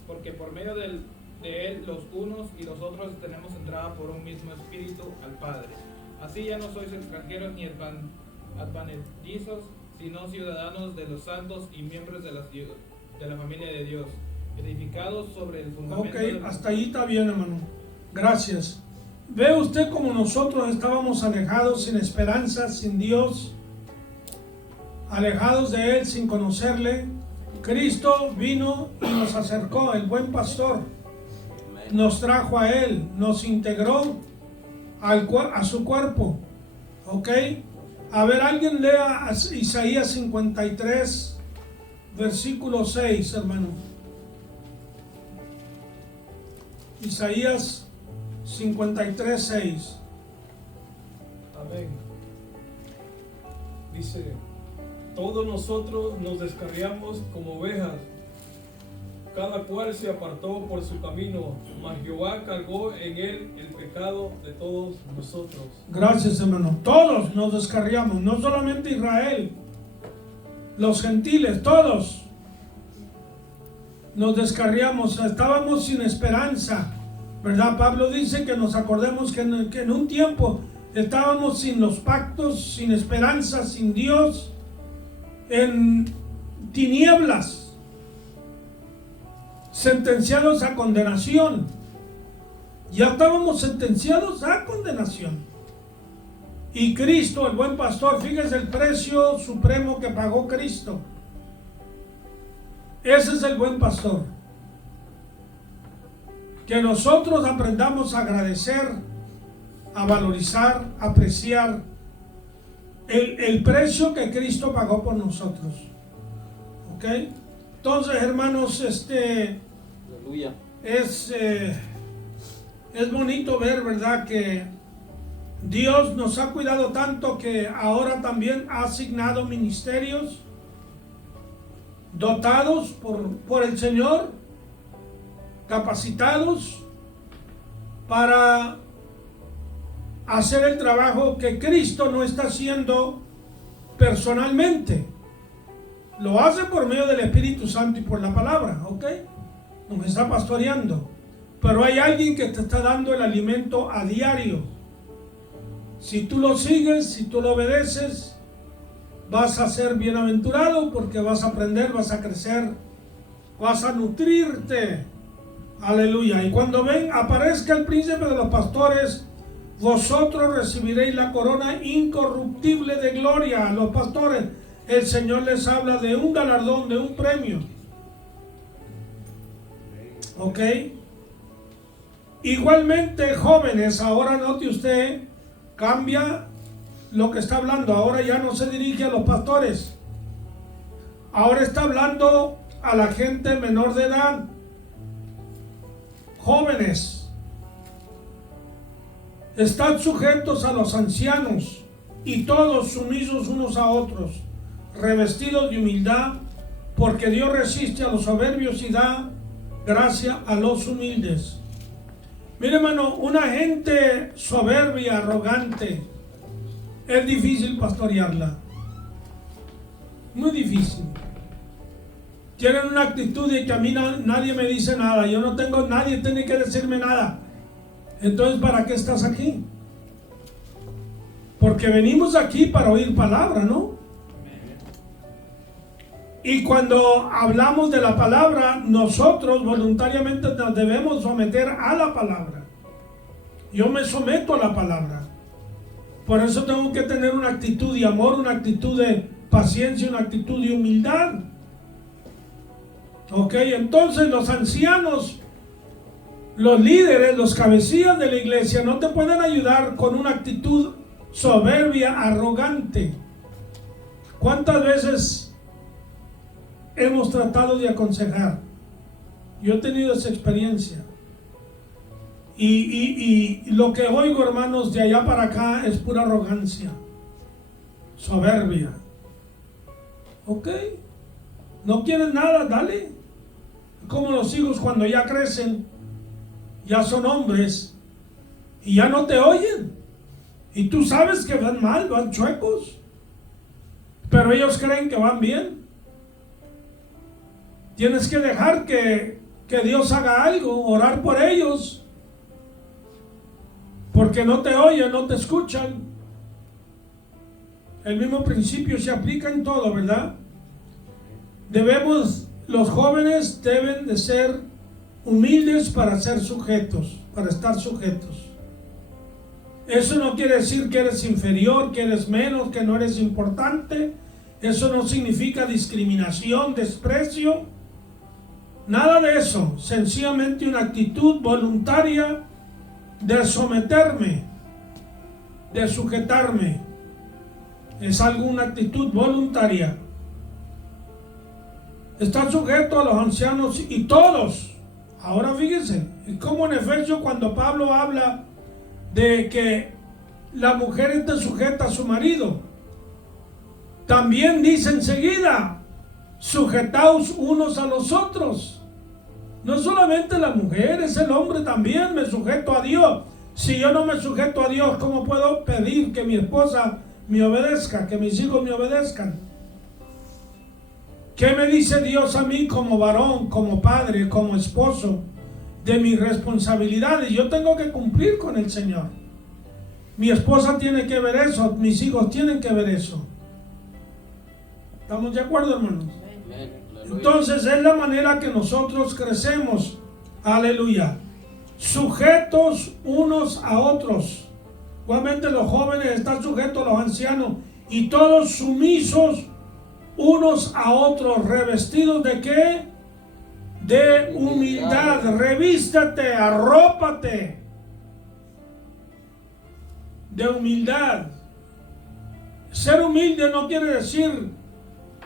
porque por medio de él los unos y los otros tenemos entrada por un mismo espíritu al Padre. Así ya no sois extranjeros ni advenedizos, sino ciudadanos de los santos y miembros de la familia de Dios, edificados sobre el fundamento. Ok, hasta ahí está bien, hermano. Gracias. ¿Ve usted como nosotros estábamos alejados, sin esperanza, sin Dios, alejados de Él, sin conocerle? Cristo vino y nos acercó, el buen pastor, nos trajo a Él, nos integró a su cuerpo. ¿Ok? A ver, alguien lea Isaías 53, versículo 6, hermano. Isaías 53, 6. Amén. Dice: todos nosotros nos descarriamos como ovejas, cada cual se apartó por su camino, mas Jehová cargó en él el pecado de todos nosotros. Gracias, hermano. Todos nos descarriamos, no solamente Israel, los gentiles, todos nos descarriamos, estábamos sin esperanza, ¿verdad? Pablo dice que nos acordemos que en un tiempo estábamos sin los pactos, sin esperanza, sin Dios, en tinieblas, sentenciados a condenación. Ya estábamos sentenciados a condenación. Y Cristo, el buen pastor, fíjese el precio supremo que pagó Cristo. Ese es el buen pastor. Que nosotros aprendamos a agradecer, a valorizar, a apreciar el precio que Cristo pagó por nosotros. ¿Ok? Entonces, hermanos, Aleluya. es bonito ver, ¿verdad?, que Dios nos ha cuidado tanto que ahora también ha asignado ministerios dotados por el Señor, capacitados para hacer el trabajo que Cristo no está haciendo personalmente. Lo hace por medio del Espíritu Santo y por la palabra, ¿ok? Nos está pastoreando. Pero hay alguien que te está dando el alimento a diario. Si tú lo sigues, si tú lo obedeces, vas a ser bienaventurado porque vas a aprender, vas a crecer, vas a nutrirte. Aleluya. Y cuando aparezca el príncipe de los pastores, vosotros recibiréis la corona incorruptible de gloria. A los pastores, el Señor les habla de un galardón, de un premio. ¿Ok? Igualmente, jóvenes, ahora note usted, cambia lo que está hablando. Ahora ya no se dirige a los pastores. Ahora está hablando a la gente menor de edad. Jóvenes, están sujetos a los ancianos y todos sumisos unos a otros, revestidos de humildad, porque Dios resiste a los soberbios y da gracia a los humildes. Mire, hermano, una gente soberbia, arrogante, es difícil pastorearla. Muy difícil. Tienen una actitud de que a mí nadie me dice nada, yo no tengo, nadie tiene que decirme nada. Entonces, ¿para qué estás aquí? Porque venimos aquí para oír palabra, ¿no? Y cuando hablamos de la palabra, nosotros voluntariamente nos debemos someter a la palabra. Yo me someto a la palabra. Por eso tengo que tener una actitud de amor, una actitud de paciencia, una actitud de humildad. Ok, entonces los ancianos, los líderes, los cabecillas de la iglesia no te pueden ayudar con una actitud soberbia, arrogante. ¿Cuántas veces hemos tratado de aconsejar? Yo he tenido esa experiencia. Y lo que oigo, hermanos, de allá para acá es pura arrogancia, soberbia. Ok, no quieres nada, dale. Como los hijos cuando ya crecen, ya son hombres y ya no te oyen. Y tú sabes que van mal, van chuecos, pero ellos creen que van bien. Tienes que dejar que Dios haga algo, orar por ellos. Porque no te oyen, no te escuchan. El mismo principio se aplica en todo, ¿verdad? Los jóvenes deben de ser humildes para ser sujetos, para estar sujetos. Eso no quiere decir que eres inferior, que eres menos, que no eres importante. Eso no significa discriminación, desprecio. Nada de eso. Sencillamente una actitud voluntaria de someterme, de sujetarme. Es alguna actitud voluntaria. Está sujeto a los ancianos y todos. Ahora fíjense, es como en Efesios cuando Pablo habla de que la mujer esté sujeta a su marido. También dice enseguida, sujetaos unos a los otros. No solamente la mujer, es el hombre también. Me sujeto a Dios. Si yo no me sujeto a Dios, ¿cómo puedo pedir que mi esposa me obedezca, que mis hijos me obedezcan? ¿Qué me dice Dios a mí como varón, como padre, como esposo, de mis responsabilidades? Yo tengo que cumplir con el Señor. Mi esposa tiene que ver eso, mis hijos tienen que ver eso. ¿Estamos de acuerdo, hermanos? Entonces es la manera que nosotros crecemos. Aleluya. Sujetos unos a otros. Igualmente los jóvenes están sujetos a los ancianos y todos sumisos unos a otros, revestidos ¿de qué? De humildad. Revístate, arrópate de humildad. Ser humilde no quiere decir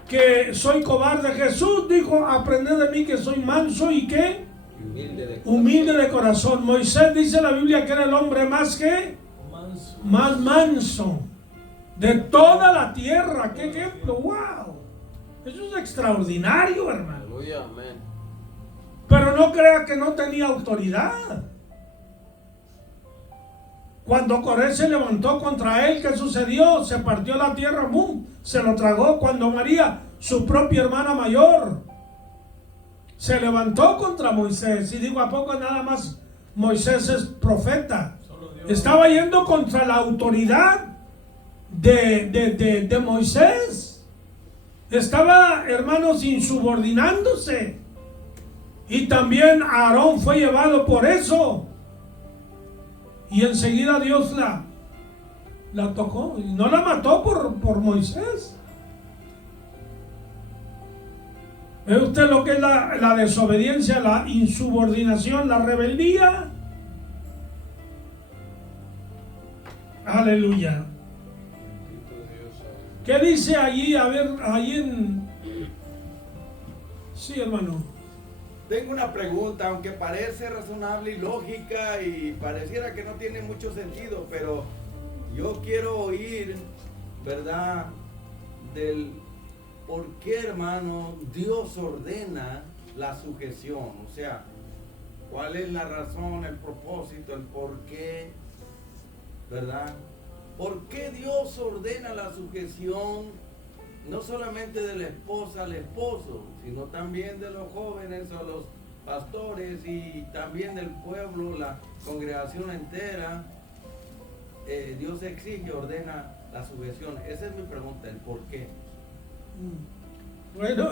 que soy cobarde. Jesús dijo, aprended de mí que soy manso y ¿qué? Humilde de corazón. Moisés dice la Biblia que era el hombre más que más manso de toda la tierra. ¡Qué ejemplo! ¡Wow! Eso es extraordinario, hermano. Aleluya, amén. Pero no crea que no tenía autoridad. Cuando Coré se levantó contra él, ¿qué sucedió? Se partió la tierra, ¡bum! Se lo tragó. Cuando María, su propia hermana mayor, se levantó contra Moisés. Y digo, ¿a poco nada más Moisés es profeta? Estaba yendo contra la autoridad de Moisés. Estaba, hermanos, insubordinándose. Y también Aarón fue llevado por eso. Y enseguida Dios la tocó. Y no la mató por Moisés. ¿Ve usted lo que es la desobediencia, la insubordinación, la rebeldía? Aleluya. ¿Qué dice allí? A ver, allí en... Sí, hermano. Tengo una pregunta, aunque parece razonable y lógica y pareciera que no tiene mucho sentido, pero yo quiero oír, ¿verdad? Del por qué, hermano, Dios ordena la sujeción. O sea, ¿cuál es la razón, el propósito, el por qué? ¿Verdad? ¿Por qué Dios ordena la sujeción no solamente de la esposa al esposo, sino también de los jóvenes o los pastores y también del pueblo, la congregación entera? Dios exige, ordena la sujeción. Esa es mi pregunta, el por qué. Bueno,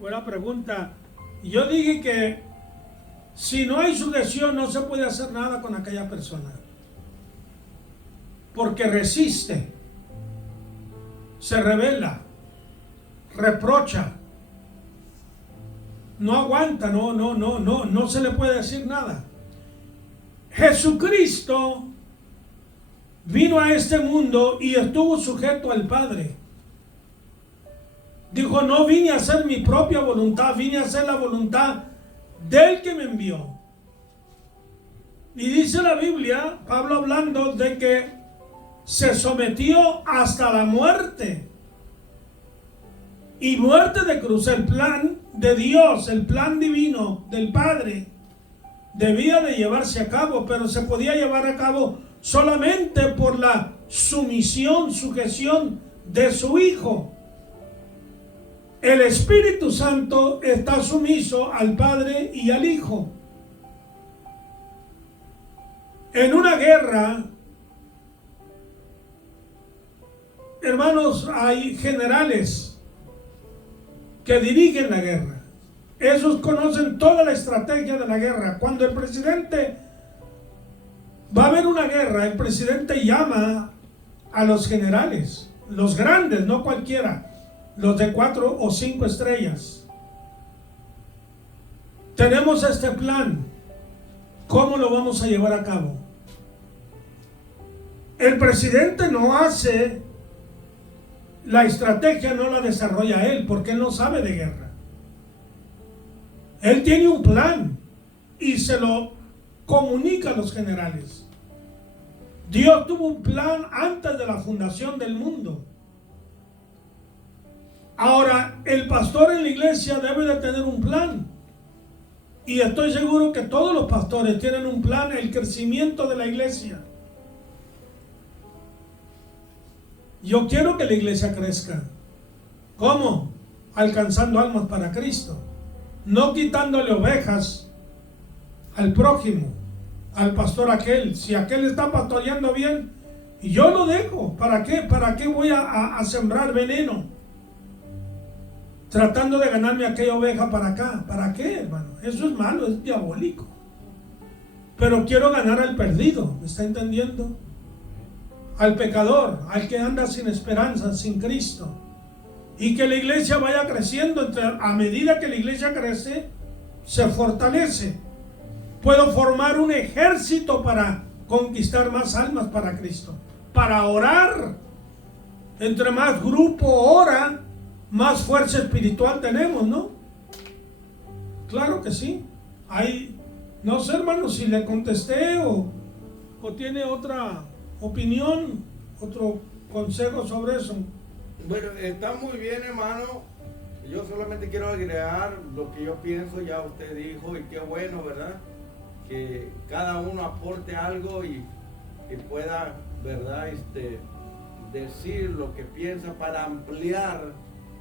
buena pregunta. Yo dije que si no hay sujeción no se puede hacer nada con aquella persona. Porque resiste, se rebela, reprocha, no aguanta, no se le puede decir nada. Jesucristo vino a este mundo y estuvo sujeto al Padre. Dijo, no vine a hacer mi propia voluntad, vine a hacer la voluntad del que me envió. Y dice la Biblia, Pablo hablando de que se sometió hasta la muerte. Y muerte de cruz. El plan de Dios, el plan divino del Padre, debía de llevarse a cabo, pero se podía llevar a cabo solamente por la sumisión, sujeción de su Hijo. El Espíritu Santo está sumiso al Padre y al Hijo. En una guerra, hermanos, hay generales que dirigen la guerra. Esos conocen toda la estrategia de la guerra. Cuando el presidente va a haber una guerra, el presidente llama a los generales, los grandes, no cualquiera, los de 4 o 5 estrellas. Tenemos este plan. ¿Cómo lo vamos a llevar a cabo? El presidente no hace la estrategia, no la desarrolla él, porque él no sabe de guerra. Él tiene un plan y se lo comunica a los generales. Dios tuvo un plan antes de la fundación del mundo. Ahora, el pastor en la iglesia debe de tener un plan. Y estoy seguro que todos los pastores tienen un plan, el crecimiento de la iglesia. Yo quiero que la iglesia crezca. ¿Cómo? Alcanzando almas para Cristo. No quitándole ovejas al prójimo, al pastor aquel. Si aquel está pastoreando bien, y yo lo dejo. ¿Para qué? ¿Para qué voy a sembrar veneno? Tratando de ganarme aquella oveja para acá. ¿Para qué, hermano? Eso es malo, es diabólico. Pero quiero ganar al perdido. ¿Me está entendiendo? Al pecador, al que anda sin esperanza, sin Cristo. Y que la iglesia vaya creciendo. A medida que la iglesia crece, se fortalece. Puedo formar un ejército para conquistar más almas para Cristo. Para orar. Entre más grupo ora, más fuerza espiritual tenemos, ¿no? Claro que sí. No sé, hermano, si le contesté o tiene otra opinión, otro consejo sobre eso. Bueno, está muy bien, hermano. Yo solamente quiero agregar lo que yo pienso, ya usted dijo, y qué bueno, ¿verdad? Que cada uno aporte algo y pueda, ¿verdad? Decir lo que piensa para ampliar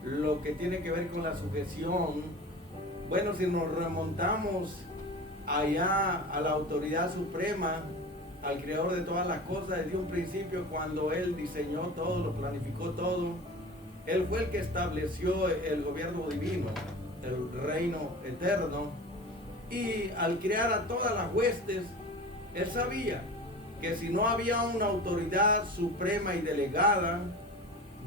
lo que tiene que ver con la sujeción. Bueno, si nos remontamos allá a la autoridad suprema, al creador de todas las cosas, desde un principio, cuando él diseñó todo, lo planificó todo, él fue el que estableció el gobierno divino, el reino eterno, y al crear a todas las huestes, él sabía que si no había una autoridad suprema y delegada,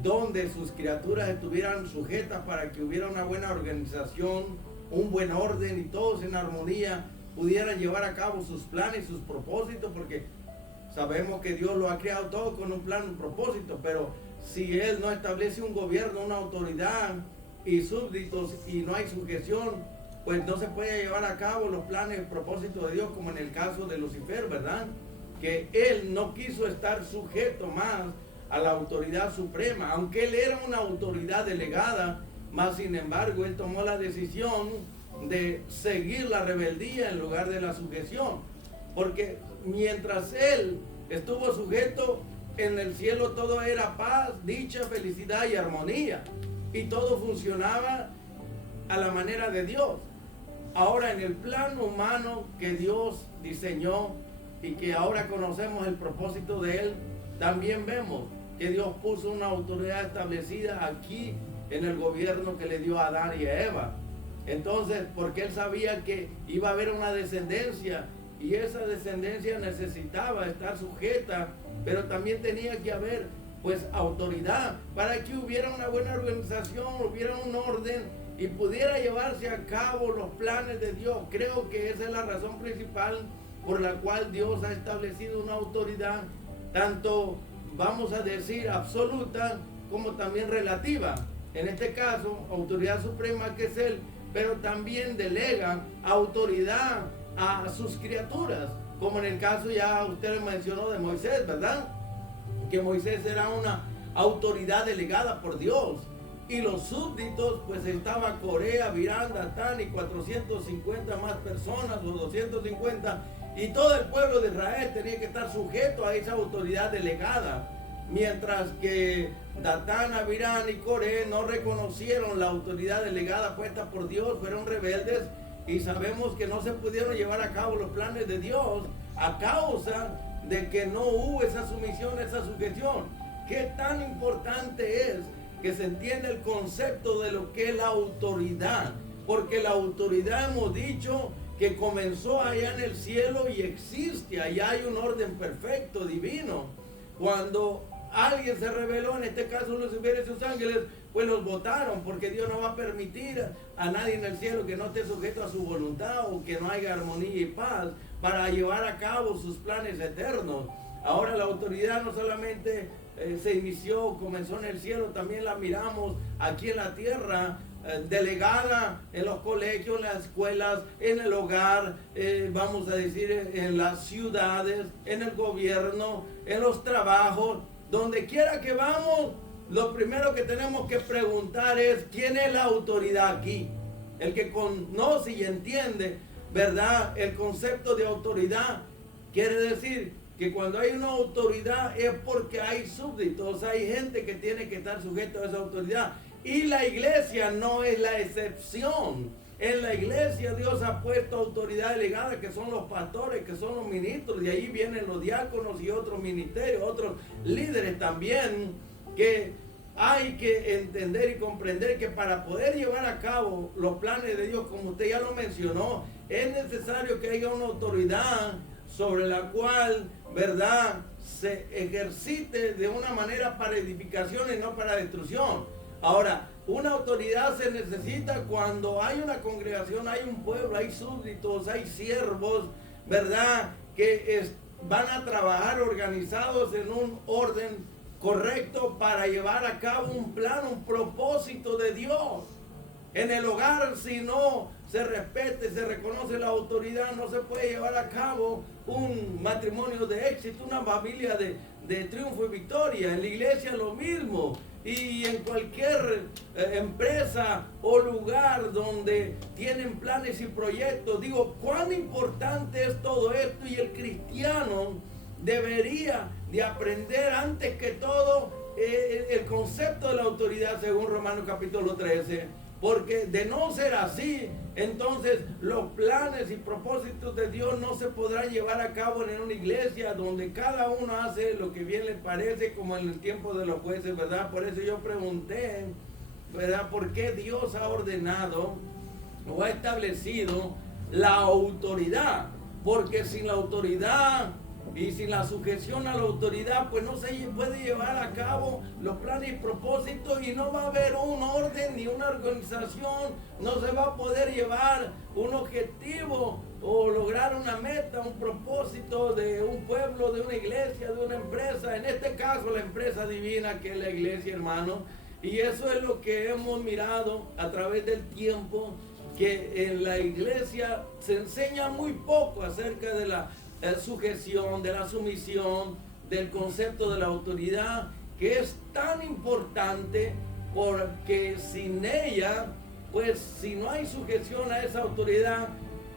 donde sus criaturas estuvieran sujetas para que hubiera una buena organización, un buen orden y todos en armonía pudieran llevar a cabo sus planes, sus propósitos, porque sabemos que Dios lo ha creado todo con un plan, un propósito, pero si Él no establece un gobierno, una autoridad y súbditos y no hay sujeción, pues no se puede llevar a cabo los planes y propósitos de Dios, como en el caso de Lucifer, ¿verdad? Que él no quiso estar sujeto más a la autoridad suprema, aunque él era una autoridad delegada, más sin embargo él tomó la decisión de seguir la rebeldía en lugar de la sujeción, porque mientras él estuvo sujeto, en el cielo todo era paz, dicha, felicidad y armonía, y todo funcionaba a la manera de Dios. Ahora, en el plan humano que Dios diseñó y que ahora conocemos el propósito de él, también vemos que Dios puso una autoridad establecida aquí en el gobierno que le dio a Adán y a Eva. Entonces, porque Él sabía que iba a haber una descendencia y esa descendencia necesitaba estar sujeta, pero también tenía que haber pues autoridad para que hubiera una buena organización, hubiera un orden y pudiera llevarse a cabo los planes de Dios. Creo que esa es la razón principal por la cual Dios ha establecido una autoridad, tanto vamos a decir absoluta como también relativa. En este caso, autoridad suprema que es Él, pero también delega autoridad a sus criaturas, como en el caso ya usted mencionó de Moisés, ¿verdad? Que Moisés era una autoridad delegada por Dios. Y los súbditos, pues estaba Corea, Virán, Datán y 450 más personas, o 250, y todo el pueblo de Israel tenía que estar sujeto a esa autoridad delegada. Mientras que Datán, Abirán y Coré no reconocieron la autoridad delegada puesta por Dios, fueron rebeldes y sabemos que no se pudieron llevar a cabo los planes de Dios a causa de que no hubo esa sumisión, esa sujeción. ¿Qué tan importante es que se entienda el concepto de lo que es la autoridad? Porque la autoridad hemos dicho que comenzó allá en el cielo y existe, allá hay un orden perfecto, divino. Cuando alguien se rebeló, en este caso Lucifer y sus ángeles, pues los votaron, porque Dios no va a permitir a nadie en el cielo que no esté sujeto a su voluntad o que no haya armonía y paz para llevar a cabo sus planes eternos. Ahora la autoridad no solamente se inició, comenzó en el cielo, también la miramos aquí en la tierra, delegada en los colegios, en las escuelas, en el hogar, vamos a decir en las ciudades, en el gobierno, en los trabajos, donde quiera que vamos. Lo primero que tenemos que preguntar es ¿quién es la autoridad aquí? El que conoce y entiende, ¿verdad?, el concepto de autoridad, quiere decir que cuando hay una autoridad es porque hay súbditos, hay gente que tiene que estar sujeto a esa autoridad. Y la iglesia no es la excepción. En la iglesia Dios ha puesto autoridad delegada, que son los pastores, que son los ministros, y ahí vienen los diáconos y otros ministerios, otros líderes también, que hay que entender y comprender que para poder llevar a cabo los planes de Dios, como usted ya lo mencionó, es necesario que haya una autoridad sobre la cual, ¿verdad?, se ejercite de una manera para edificación y no para destrucción. Ahora, una autoridad se necesita cuando hay una congregación, hay un pueblo, hay súbditos, hay siervos, ¿verdad?, que van a trabajar organizados en un orden correcto para llevar a cabo un plan, un propósito de Dios. En el hogar, si no se respete, se reconoce la autoridad, no se puede llevar a cabo un matrimonio de éxito, una familia de triunfo y victoria. En la iglesia lo mismo. Y en cualquier empresa o lugar donde tienen planes y proyectos, digo, cuán importante es todo esto, y el cristiano debería de aprender antes que todo el concepto de la autoridad según Romanos capítulo 13, porque de no ser así, entonces los planes y propósitos de Dios no se podrán llevar a cabo en una iglesia donde cada uno hace lo que bien le parece, como en el tiempo de los jueces, ¿verdad? Por eso yo pregunté, ¿verdad?, ¿por qué Dios ha ordenado o ha establecido la autoridad? Porque sin la autoridad y sin la sujeción a la autoridad, pues no se puede llevar a cabo los planes y propósitos, y no va a haber un orden ni una organización, no se va a poder llevar un objetivo o lograr una meta, un propósito de un pueblo, de una iglesia, de una empresa, en este caso la empresa divina que es la iglesia, hermano. Y eso es lo que hemos mirado a través del tiempo, que en la iglesia se enseña muy poco acerca de la sujeción, de la sumisión, del concepto de la autoridad, que es tan importante, porque sin ella, pues si no hay sujeción a esa autoridad,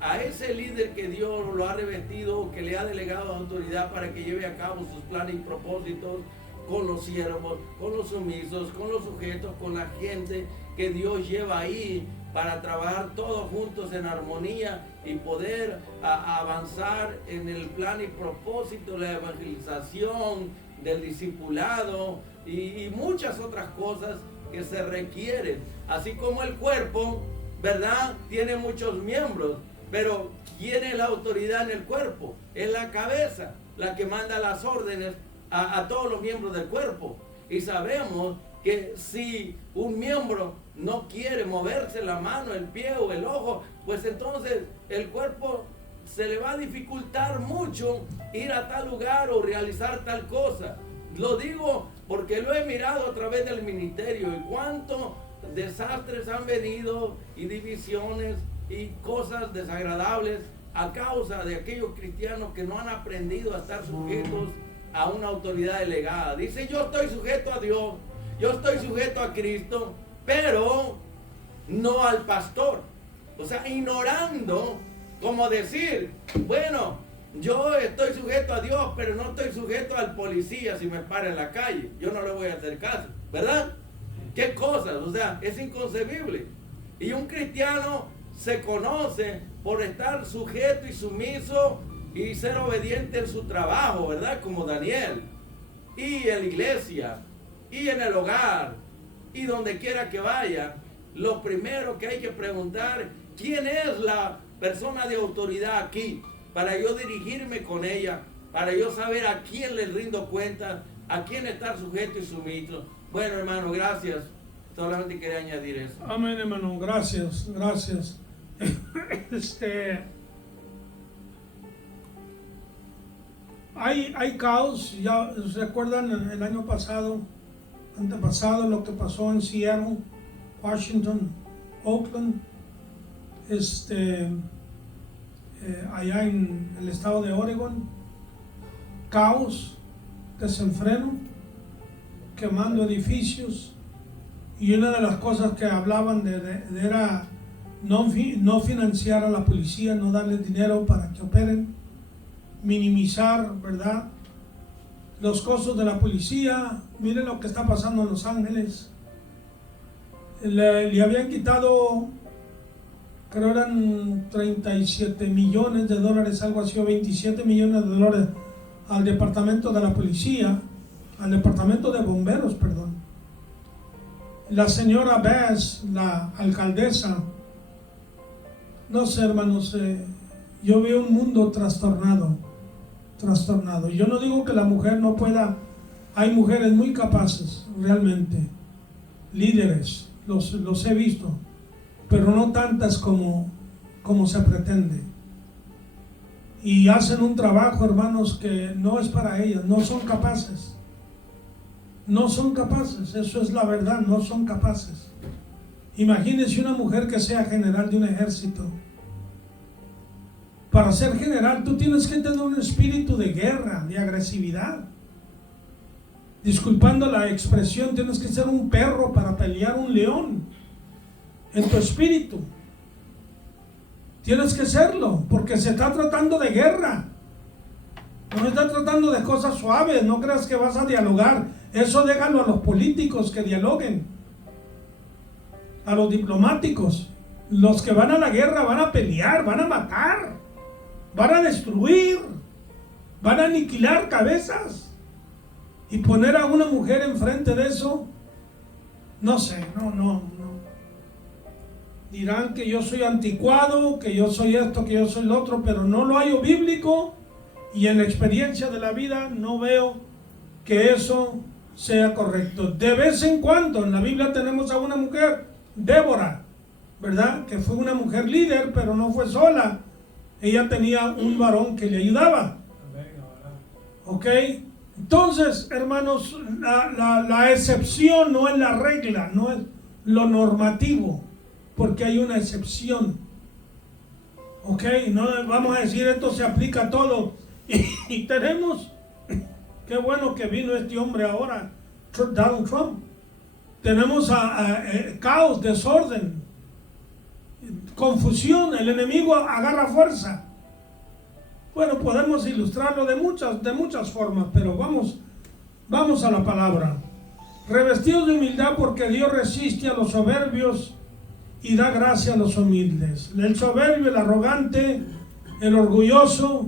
a ese líder que Dios lo ha revestido, que le ha delegado autoridad para que lleve a cabo sus planes y propósitos, con los siervos, con los sumisos, con los sujetos, con la gente que Dios lleva ahí para trabajar todos juntos en armonía y poder avanzar en el plan y propósito de la evangelización, del discipulado, y muchas otras cosas que se requieren. Así como el cuerpo, ¿verdad? Tiene muchos miembros, pero ¿quién es la autoridad en el cuerpo? Es la cabeza, la que manda las órdenes a todos los miembros del cuerpo. Y sabemos que si un miembro no quiere moverse, la mano, el pie o el ojo, pues entonces el cuerpo se le va a dificultar mucho ir a tal lugar o realizar tal cosa. Lo digo porque lo he mirado a través del ministerio y cuántos desastres han venido y divisiones y cosas desagradables a causa de aquellos cristianos que no han aprendido a estar sujetos a una autoridad delegada. Dice, yo estoy sujeto a Dios, yo estoy sujeto a Cristo, pero no al pastor. O sea, ignorando, como decir, bueno, yo estoy sujeto a Dios, pero no estoy sujeto al policía si me para en la calle. Yo no le voy a hacer caso, ¿verdad? ¿Qué cosas? O sea, es inconcebible. Y un cristiano se conoce por estar sujeto y sumiso y ser obediente en su trabajo, ¿verdad? Como Daniel. Y en la iglesia, y en el hogar, y donde quiera que vaya. Lo primero que hay que preguntar, ¿quién es la persona de autoridad aquí? Para yo dirigirme con ella, para yo saber a quién le rindo cuenta, a quién estar sujeto y sumiso. Bueno, hermano, gracias. Solamente quería añadir eso. Amén, hermano. Gracias, gracias. Hay caos. Ya recuerdan el año pasado, antepasado, lo que pasó en Seattle, Washington, Oakland, allá en el estado de Oregon. Caos, desenfreno, quemando edificios. Y una de las cosas que hablaban era no financiar a la policía, no darles dinero para que operen, minimizar, ¿verdad?, los costos de la policía. Miren lo que está pasando en Los Ángeles. Le habían quitado, creo eran 37 millones de dólares, algo así, o 27 millones de dólares al departamento de la policía, al departamento de bomberos, perdón. La señora Bass, la alcaldesa, no sé, hermanos, yo veo un mundo trastornado. Yo no digo que la mujer no pueda, hay mujeres muy capaces, realmente, líderes, los he visto, pero no tantas como se pretende. Y hacen un trabajo, hermanos, que no es para ellas, no son capaces. No son capaces, eso es la verdad, no son capaces. Imagínense una mujer que sea general de un ejército. Para ser general tú tienes que tener un espíritu de guerra, de agresividad. Disculpando la expresión, tienes que ser un perro para pelear un león en tu espíritu. Tienes que serlo, porque se está tratando de guerra. No se está tratando de cosas suaves, no creas que vas a dialogar. Eso déjalo a los políticos que dialoguen, a los diplomáticos. Los que van a la guerra van a pelear, van a matar, van a destruir, van a aniquilar cabezas. Y poner a una mujer enfrente de eso, no sé, no. Dirán que yo soy anticuado, que yo soy esto, que yo soy lo otro, pero no lo hallo bíblico. Y en la experiencia de la vida no veo que eso sea correcto. De vez en cuando en la Biblia tenemos a una mujer, Débora, ¿verdad?, que fue una mujer líder, pero no fue sola. Ella tenía un varón que le ayudaba. ¿Ok? Entonces, hermanos, la excepción no es la regla, no es lo normativo, porque hay una excepción. ¿Ok? No vamos a decir esto se aplica a todo. Y tenemos, qué bueno que vino este hombre ahora, Donald Trump. Tenemos caos, desorden, confusión, el enemigo agarra fuerza. Bueno, podemos ilustrarlo de muchas formas, pero vamos a la palabra. Revestidos de humildad, porque Dios resiste a los soberbios y da gracia a los humildes. El soberbio, el arrogante, el orgulloso,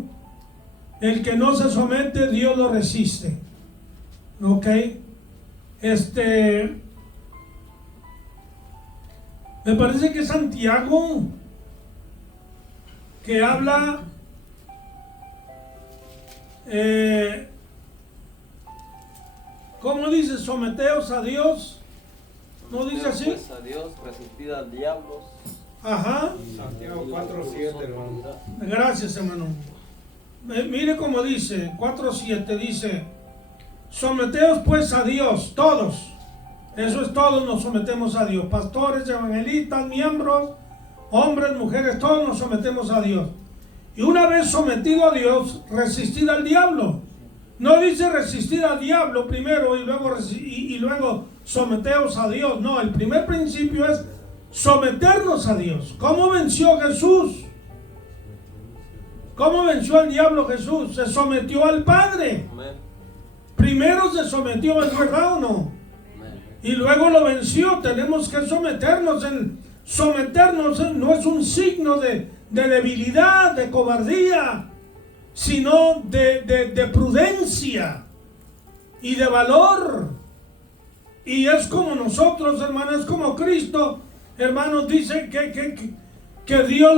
el que no se somete, Dios lo resiste. ¿Ok? Me parece que es Santiago que habla ¿cómo dice? Someteos a Dios. ¿No dice así? Pues a Dios, resistid al diablo. Ajá. Santiago 4:7, hermano. Gracias, hermano. Mire cómo dice, 4:7 dice, someteos pues a Dios, todos. Eso es, todos nos sometemos a Dios. Pastores, evangelistas, miembros, hombres, mujeres, todos nos sometemos a Dios. Y una vez sometido a Dios, resistid al diablo. No dice resistir al diablo primero y luego someteos a Dios. No, el primer principio es someternos a Dios. ¿Cómo venció Jesús? ¿Cómo venció al diablo Jesús? Se sometió al Padre. Primero se sometió, ¿es verdad o no? Y luego lo venció. Tenemos que someternos. Someternos no es un signo de debilidad, de cobardía, sino de prudencia y de valor. Y es como nosotros, hermanos, es como Cristo, hermanos, dice que Dios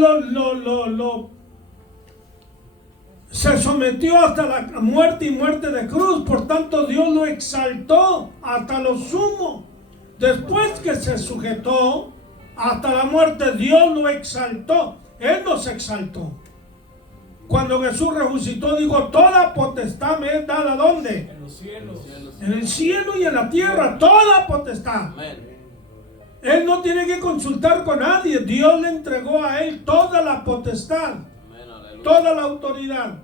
se sometió hasta la muerte y muerte de cruz. Por tanto, Dios lo exaltó hasta lo sumo. Después que se sujetó hasta la muerte, Dios lo exaltó. Él nos exaltó. Cuando Jesús resucitó, dijo, toda potestad me es dada, ¿dónde? En los cielos. En el cielo y en la tierra, toda potestad. Él no tiene que consultar con nadie. Dios le entregó a él toda la potestad, toda la autoridad.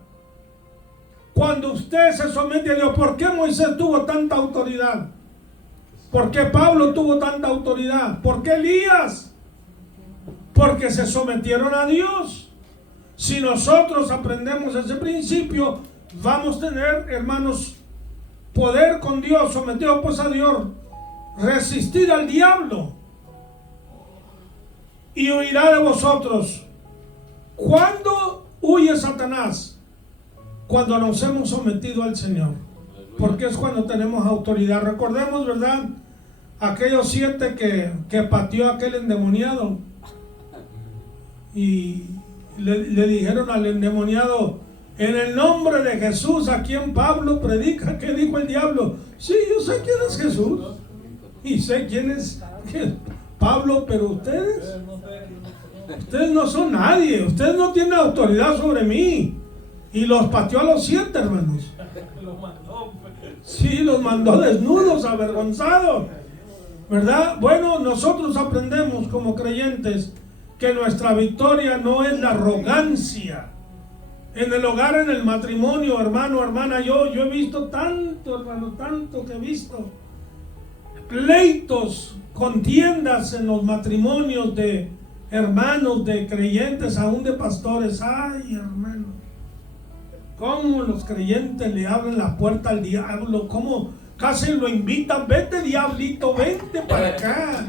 Cuando usted se somete a Dios, ¿por qué Moisés tuvo tanta autoridad? ¿Por qué Pablo tuvo tanta autoridad? ¿Por qué Elías? Porque se sometieron a Dios. Si nosotros aprendemos ese principio, vamos a tener, hermanos, poder con Dios, sometidos pues a Dios, resistir al diablo y huirá de vosotros. ¿Cuándo huye Satanás? Cuando nos hemos sometido al Señor, porque es cuando tenemos autoridad. Recordemos, ¿verdad? Aquellos 7 que pateó aquel endemoniado y le dijeron al endemoniado, en el nombre de Jesús, a quien Pablo predica. ¿Qué dijo el diablo? Sí, yo sé quién es Jesús y sé quién es Pablo, pero ustedes no son nadie. Ustedes no tienen autoridad sobre mí. Y los pateó a los 7, hermanos. Sí, los mandó desnudos, avergonzados, ¿verdad? Bueno, nosotros aprendemos como creyentes que nuestra victoria no es la arrogancia. En el hogar, en el matrimonio, hermano, hermana, yo he visto tanto, hermano, tanto que he visto. Pleitos, contiendas en los matrimonios de hermanos, de creyentes, aún de pastores. Ay, hermano, cómo los creyentes le abren la puerta al diablo, cómo casi lo invitan, vete diablito, vente para acá,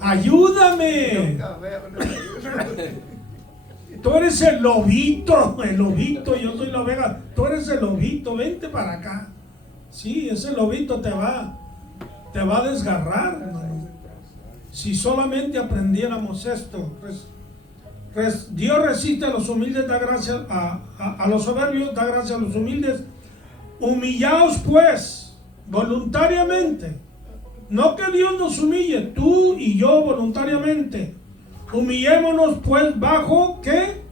ayúdame. Tú eres el lobito, yo soy la oveja, tú eres el lobito, vente para acá. Sí, ese lobito te va a desgarrar, hermano. Si solamente aprendiéramos esto, Dios resiste a los humildes, da gracia a los soberbios, da gracia a los humildes. Humillaos pues voluntariamente. No que Dios nos humille, tú y yo voluntariamente. Humillémonos pues bajo ¿qué?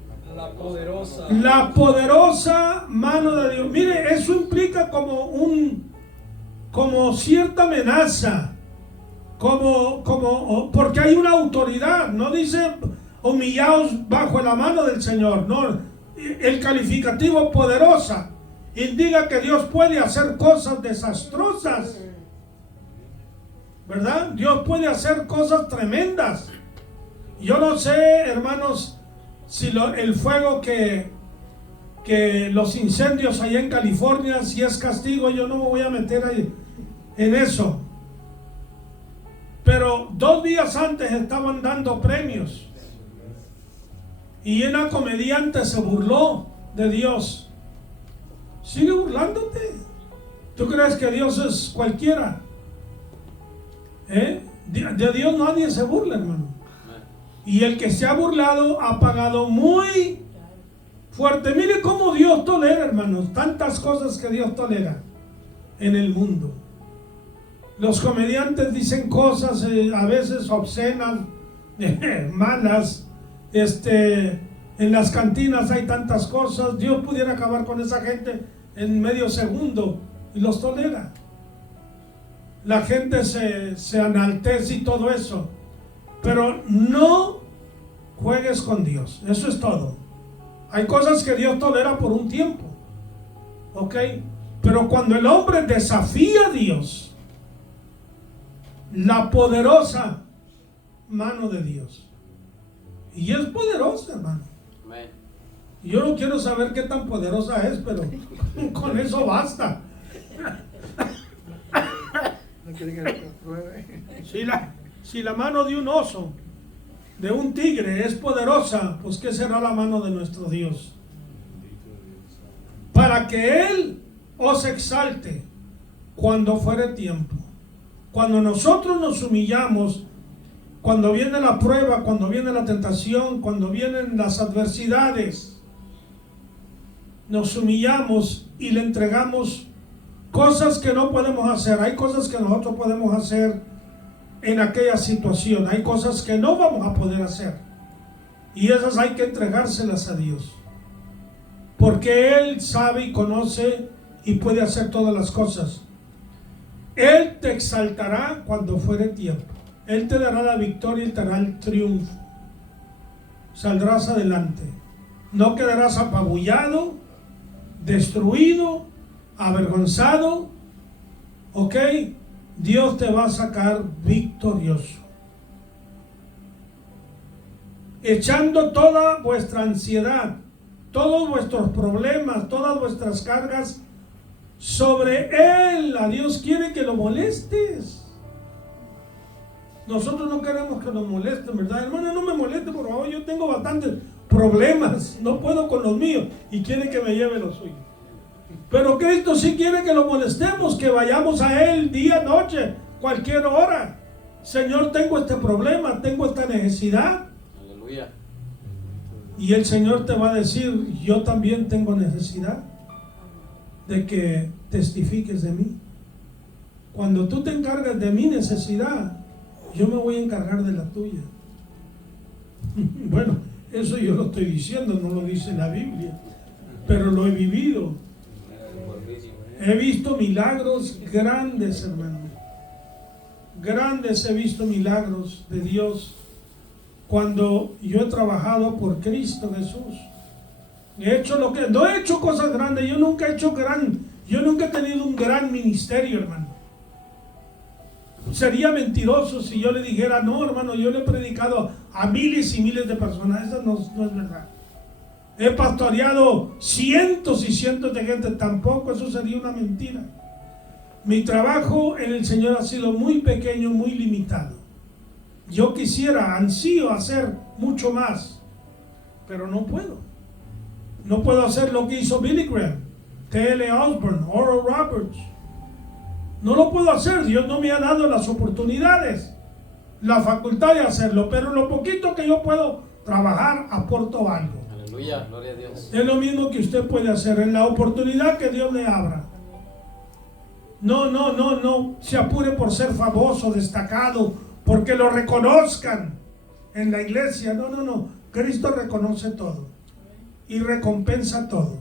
La poderosa mano de Dios. Mire, eso implica como cierta amenaza, porque hay una autoridad. No dice humillaos bajo la mano del Señor. No, el calificativo poderosa indica que Dios puede hacer cosas desastrosas, ¿verdad? Dios puede hacer cosas tremendas. Yo no sé, hermanos, si el fuego que los incendios allá en California, si es castigo, yo no me voy a meter ahí en eso. Pero 2 días antes estaban dando premios y una comediante se burló de Dios. Sigue burlándote. ¿Tú crees que Dios es cualquiera? De Dios nadie se burla, hermano. Y el que se ha burlado ha pagado muy fuerte. Mire cómo Dios tolera, hermanos, tantas cosas que Dios tolera en el mundo. Los comediantes dicen cosas a veces obscenas, malas. En las cantinas hay tantas cosas. Dios pudiera acabar con esa gente en medio segundo y los tolera. La gente se enaltece y todo eso, pero no juegues con Dios. Eso es todo. Hay cosas que Dios tolera por un tiempo, ¿ok? Pero cuando el hombre desafía a Dios, la poderosa mano de Dios, y es poderosa, hermano. Amén. Yo no quiero saber qué tan poderosa es, pero con eso basta. No quiere que lo pruebe. Si la mano de un oso, de un tigre es poderosa, pues ¿qué será la mano de nuestro Dios? Para que Él os exalte cuando fuere tiempo. Cuando nosotros nos humillamos, cuando viene la prueba, cuando viene la tentación, cuando vienen las adversidades, nos humillamos y le entregamos cosas que no podemos hacer. Hay cosas que nosotros podemos hacer en aquella situación. Hay cosas que no vamos a poder hacer. Y esas hay que entregárselas a Dios. Porque Él sabe y conoce y puede hacer todas las cosas. Él te exaltará cuando fuere tiempo. Él te dará la victoria y te dará el triunfo. Saldrás adelante. No quedarás apabullado, destruido, avergonzado. ¿Ok? Dios te va a sacar victorioso. Echando toda vuestra ansiedad, todos vuestros problemas, todas vuestras cargas sobre Él. A Dios quiere que lo molestes. Nosotros no queremos que nos molesten, ¿verdad? Hermano, no me moleste, por favor. Yo tengo bastantes problemas. No puedo con los míos. Y quiere que me lleve los suyos. Pero Cristo sí quiere que lo molestemos, que vayamos a Él día, noche, cualquier hora. Señor, tengo este problema, tengo esta necesidad. Aleluya. Y el Señor te va a decir, yo también tengo necesidad de que testifiques de mí. Cuando tú te encargas de mi necesidad, yo me voy a encargar de la tuya. Bueno, eso yo lo estoy diciendo, no lo dice la Biblia, pero lo he vivido. He visto milagros grandes, hermano. Grandes he visto milagros de Dios cuando yo he trabajado por Cristo Jesús. He hecho no he hecho cosas grandes. Yo nunca he tenido un gran ministerio, hermano. Sería mentiroso si yo le dijera, no, hermano, yo le he predicado a miles y miles de personas. Eso no es verdad. He pastoreado cientos y cientos de gente. Tampoco, eso sería una mentira. Mi trabajo en el Señor ha sido muy pequeño, muy limitado. Yo ansío hacer mucho más, pero no puedo. No puedo hacer lo que hizo Billy Graham, T.L. Osborne, Oral Roberts. No lo puedo hacer. Dios no me ha dado las oportunidades, la facultad de hacerlo, pero lo poquito que yo puedo trabajar, aporto algo. Aleluya, gloria a Dios. Es lo mismo que usted puede hacer en la oportunidad que Dios le abra. No se apure por ser famoso, destacado, porque lo reconozcan en la iglesia. No. Cristo reconoce todo y recompensa todo.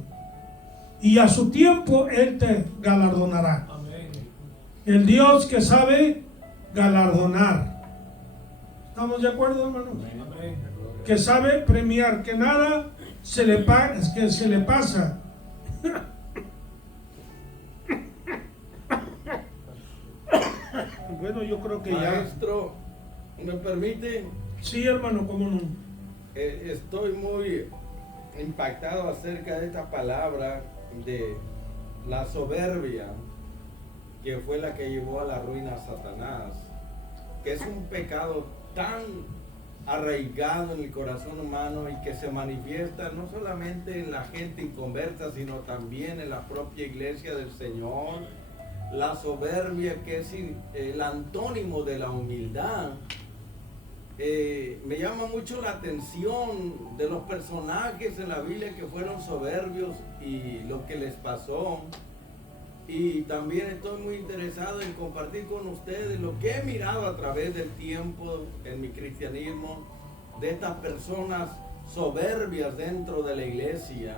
Y a su tiempo Él te galardonará. El Dios que sabe galardonar. ¿Estamos de acuerdo, hermano? Que sabe premiar, que nada se le pasa. Bueno, yo creo que Maestro, ¿me permite? Sí, hermano, cómo no. Estoy muy impactado acerca de esta palabra de la soberbia, que fue la que llevó a la ruina a Satanás, que es un pecado tan arraigado en el corazón humano y que se manifiesta no solamente en la gente inconversa, sino también en la propia iglesia del Señor, la soberbia, que es el antónimo de la humildad. Me llama mucho la atención de los personajes en la Biblia que fueron soberbios y lo que les pasó. Y también estoy muy interesado en compartir con ustedes lo que he mirado a través del tiempo en mi cristianismo de estas personas soberbias dentro de la iglesia.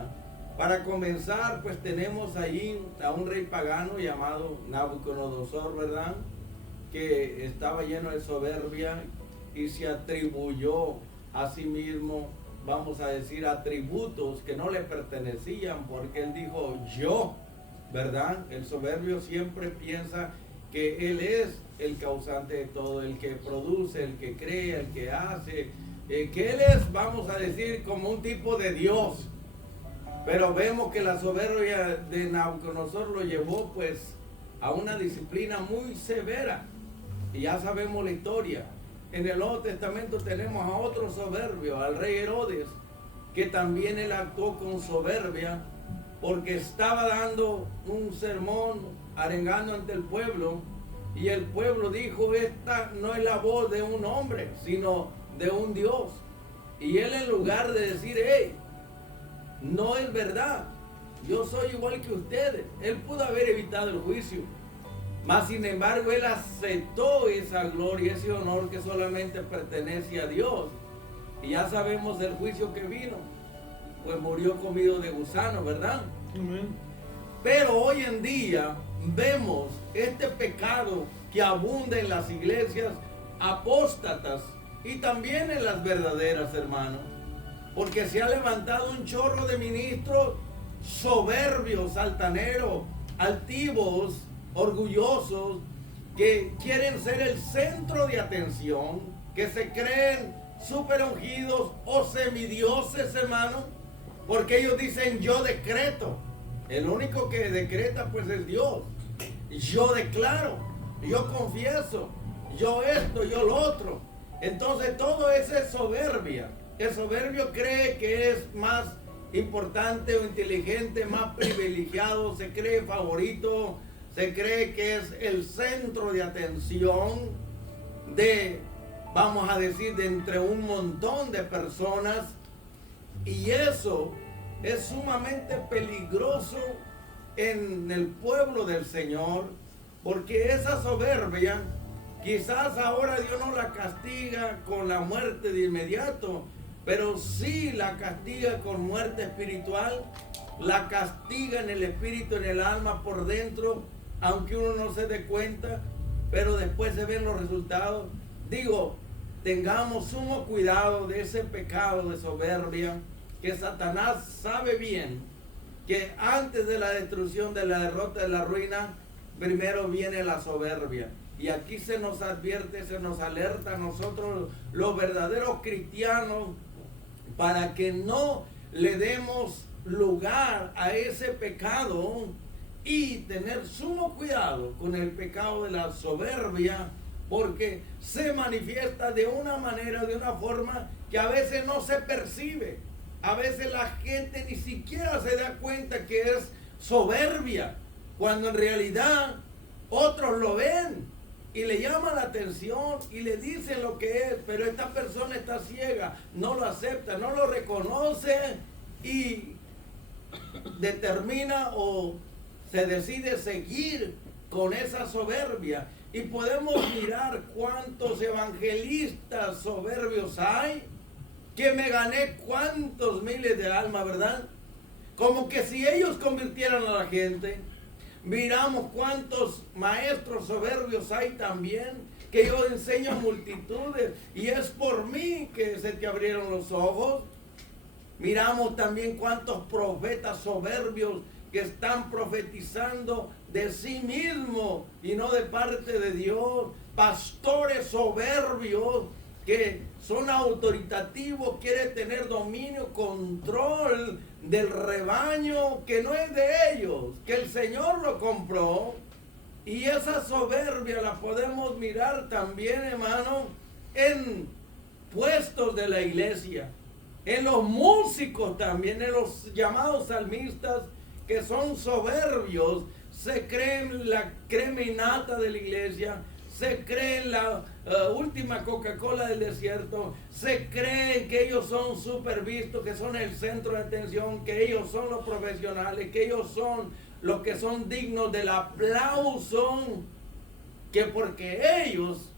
Para comenzar, pues tenemos ahí a un rey pagano llamado Nabucodonosor, ¿verdad? Que estaba lleno de soberbia y se atribuyó a sí mismo, vamos a decir, atributos que no le pertenecían, porque él dijo yo, ¿verdad? El soberbio siempre piensa que él es el causante de todo, el que produce, el que crea, el que hace, que él es, vamos a decir, como un tipo de Dios. Pero vemos que la soberbia de Nabucodonosor lo llevó pues a una disciplina muy severa. Y ya sabemos la historia. En el Nuevo Testamento tenemos a otro soberbio, al rey Herodes, que también él actuó con soberbia, porque estaba dando un sermón, arengando ante el pueblo, y el pueblo dijo, esta no es la voz de un hombre, sino de un Dios. Y él, en lugar de decir, hey, no es verdad, yo soy igual que ustedes, él pudo haber evitado el juicio, mas sin embargo él aceptó esa gloria, ese honor que solamente pertenece a Dios. Y ya sabemos el juicio que vino, pues murió comido de gusano, ¿verdad? Amén. Pero hoy en día vemos este pecado que abunda en las iglesias apóstatas y también en las verdaderas, hermanos, porque se ha levantado un chorro de ministros soberbios, altaneros, altivos, orgullosos, que quieren ser el centro de atención, que se creen super ungidos o semidioses, hermano, porque ellos dicen yo decreto. El único que decreta pues es Dios. Yo declaro, yo confieso, yo esto, yo lo otro. Entonces todo eso es soberbia. El soberbio cree que es más importante o inteligente, más privilegiado, se cree favorito, se cree que es el centro de atención de, vamos a decir, de entre un montón de personas. Y eso es sumamente peligroso en el pueblo del Señor, porque esa soberbia, quizás ahora Dios no la castiga con la muerte de inmediato, pero sí la castiga con muerte espiritual, la castiga en el espíritu, en el alma, por dentro, aunque uno no se dé cuenta, pero después se ven los resultados. Digo, tengamos sumo cuidado de ese pecado de soberbia, que Satanás sabe bien que antes de la destrucción, de la derrota, de la ruina, primero viene la soberbia. Y aquí se nos advierte, se nos alerta a nosotros, los verdaderos cristianos, para que no le demos lugar a ese pecado y tener sumo cuidado con el pecado de la soberbia, porque se manifiesta de una manera, de una forma que a veces no se percibe. A veces la gente ni siquiera se da cuenta que es soberbia, cuando en realidad otros lo ven y le llaman la atención y le dicen lo que es, pero esta persona está ciega, no lo acepta, no lo reconoce y determina o se decide seguir con esa soberbia. Y podemos mirar cuántos evangelistas soberbios hay, que me gané cuántos miles de almas, ¿verdad? Como que si ellos convirtieran a la gente. Miramos cuántos maestros soberbios hay también, que yo enseño a multitudes y es por mí que se te abrieron los ojos. Miramos también cuántos profetas soberbios que están profetizando de sí mismos y no de parte de Dios. Pastores soberbios que son autoritativos, quieren tener dominio, control del rebaño que no es de ellos, que el Señor lo compró. Y esa soberbia la podemos mirar también, hermano, en puestos de la iglesia, en los músicos también, en los llamados salmistas, que son soberbios, se creen la crema innata de la iglesia, se creen la última Coca-Cola del desierto, se creen que ellos son super vistos, que son el centro de atención, que ellos son los profesionales, que ellos son los que son dignos del aplauso, que porque ellos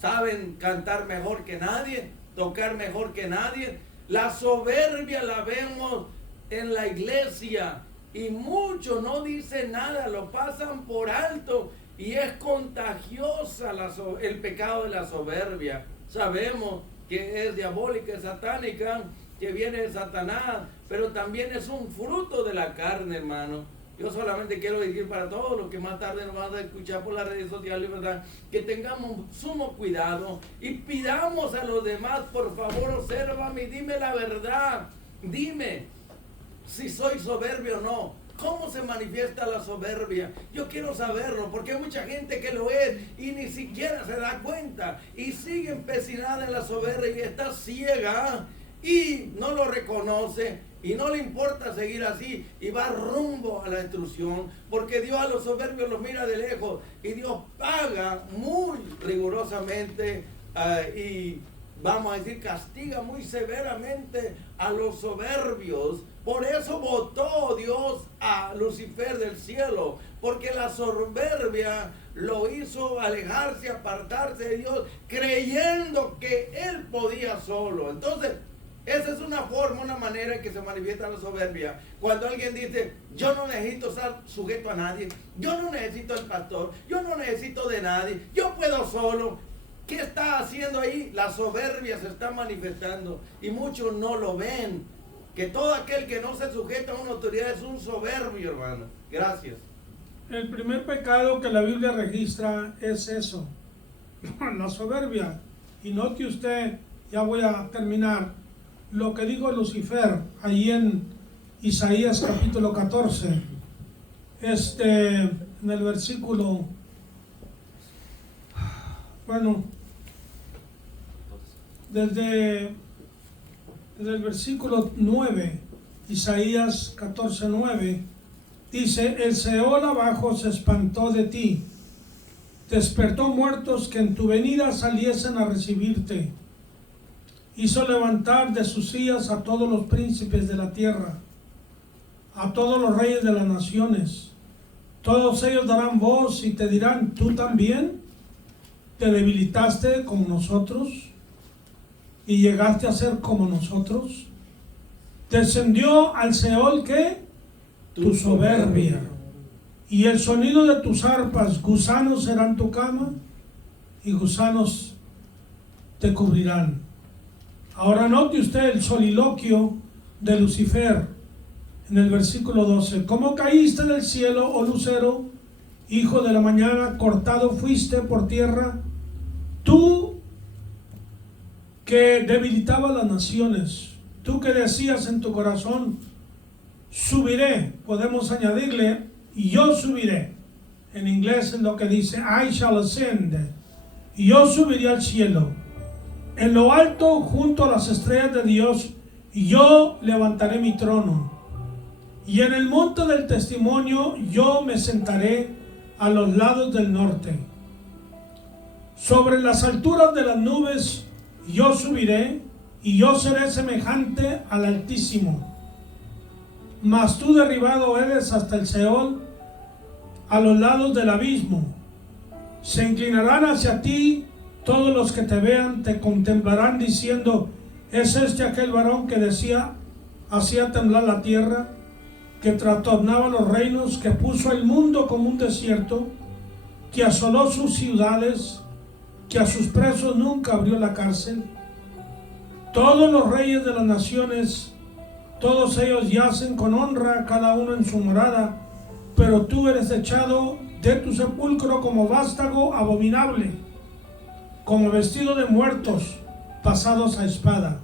saben cantar mejor que nadie, tocar mejor que nadie. La soberbia la vemos en la iglesia y muchos no dicen nada, lo pasan por alto. Y es contagiosa el pecado de la soberbia. Sabemos que es diabólica, es satánica, que viene de Satanás, pero también es un fruto de la carne, hermano. Yo solamente quiero decir para todos los que más tarde nos van a escuchar por las redes sociales, ¿verdad?, que tengamos sumo cuidado y pidamos a los demás, por favor, obsérvame y dime la verdad. Dime si soy soberbio o no. ¿Cómo se manifiesta la soberbia? Yo quiero saberlo, porque hay mucha gente que lo es y ni siquiera se da cuenta y sigue empecinada en la soberbia y está ciega y no lo reconoce y no le importa seguir así y va rumbo a la destrucción, porque Dios a los soberbios los mira de lejos y Dios paga muy rigurosamente y vamos a decir castiga muy severamente a los soberbios. Por eso votó Dios a Lucifer del cielo, porque la soberbia lo hizo alejarse, apartarse de Dios, creyendo que él podía solo. Entonces, esa es una forma, una manera en que se manifiesta la soberbia. Cuando alguien dice, yo no necesito estar sujeto a nadie, yo no necesito al pastor, yo no necesito de nadie, yo puedo solo. ¿Qué está haciendo ahí? La soberbia se está manifestando y muchos no lo ven. Que todo aquel que no se sujeta a una autoridad es un soberbio, hermano. Gracias. El primer pecado que la Biblia registra es eso, la soberbia. Y note usted, ya voy a terminar, lo que dijo Lucifer ahí en Isaías capítulo 14, en el versículo, bueno, desde el versículo 9, Isaías 14, 9, dice, el Seol abajo se espantó de ti, despertó muertos que en tu venida saliesen a recibirte, hizo levantar de sus sillas a todos los príncipes de la tierra, a todos los reyes de las naciones, todos ellos darán voz y te dirán, ¿tú también te debilitaste como nosotros? Y llegaste a ser como nosotros. Descendió al Seol, ¿qué? Tu soberbia. Y el sonido de tus arpas, gusanos serán tu cama y gusanos te cubrirán. Ahora note usted el soliloquio de Lucifer en el versículo 12. ¿Cómo caíste del cielo, oh lucero, hijo de la mañana? Cortado fuiste por tierra, tú que debilitaba las naciones, tú que decías en tu corazón, subiré. Podemos añadirle, yo subiré. En inglés es lo que dice, I shall ascend. Y yo subiré al cielo. En lo alto, junto a las estrellas de Dios, yo levantaré mi trono. Y en el monte del testimonio, yo me sentaré a los lados del norte. Sobre las alturas de las nubes, yo subiré y yo seré semejante al Altísimo. Mas tú derribado eres hasta el Seol, a los lados del abismo. Se inclinarán hacia ti todos los que te vean, te contemplarán diciendo, ¿es este aquel varón que decía, hacía temblar la tierra, que trastornaba los reinos, que puso el mundo como un desierto, que asoló sus ciudades, que a sus presos nunca abrió la cárcel? Todos los reyes de las naciones, todos ellos yacen con honra, cada uno en su morada, pero tú eres echado de tu sepulcro como vástago abominable, como vestido de muertos pasados a espada,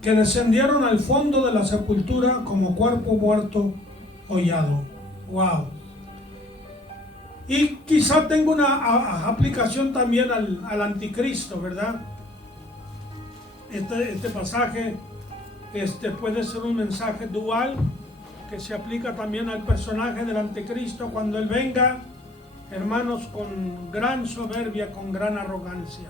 que descendieron al fondo de la sepultura como cuerpo muerto hollado. Wow. Y quizá tenga una aplicación también al anticristo, ¿verdad? Este pasaje puede ser un mensaje dual, que se aplica también al personaje del anticristo cuando él venga, hermanos, con gran soberbia, con gran arrogancia.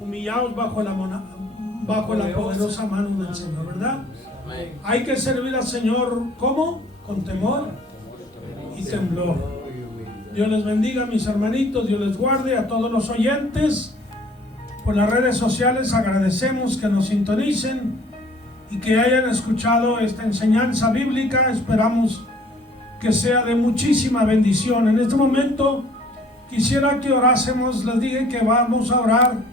Humillaos bajo la poderosa mano del Señor, ¿verdad? Amén. Hay que servir al Señor, ¿cómo? Con temor y temblor. Dios les bendiga, mis hermanitos, Dios les guarde. A todos los oyentes por las redes sociales agradecemos que nos sintonicen y que hayan escuchado esta enseñanza bíblica. Esperamos que sea de muchísima bendición. En este momento quisiera que orásemos. Les dije que vamos a orar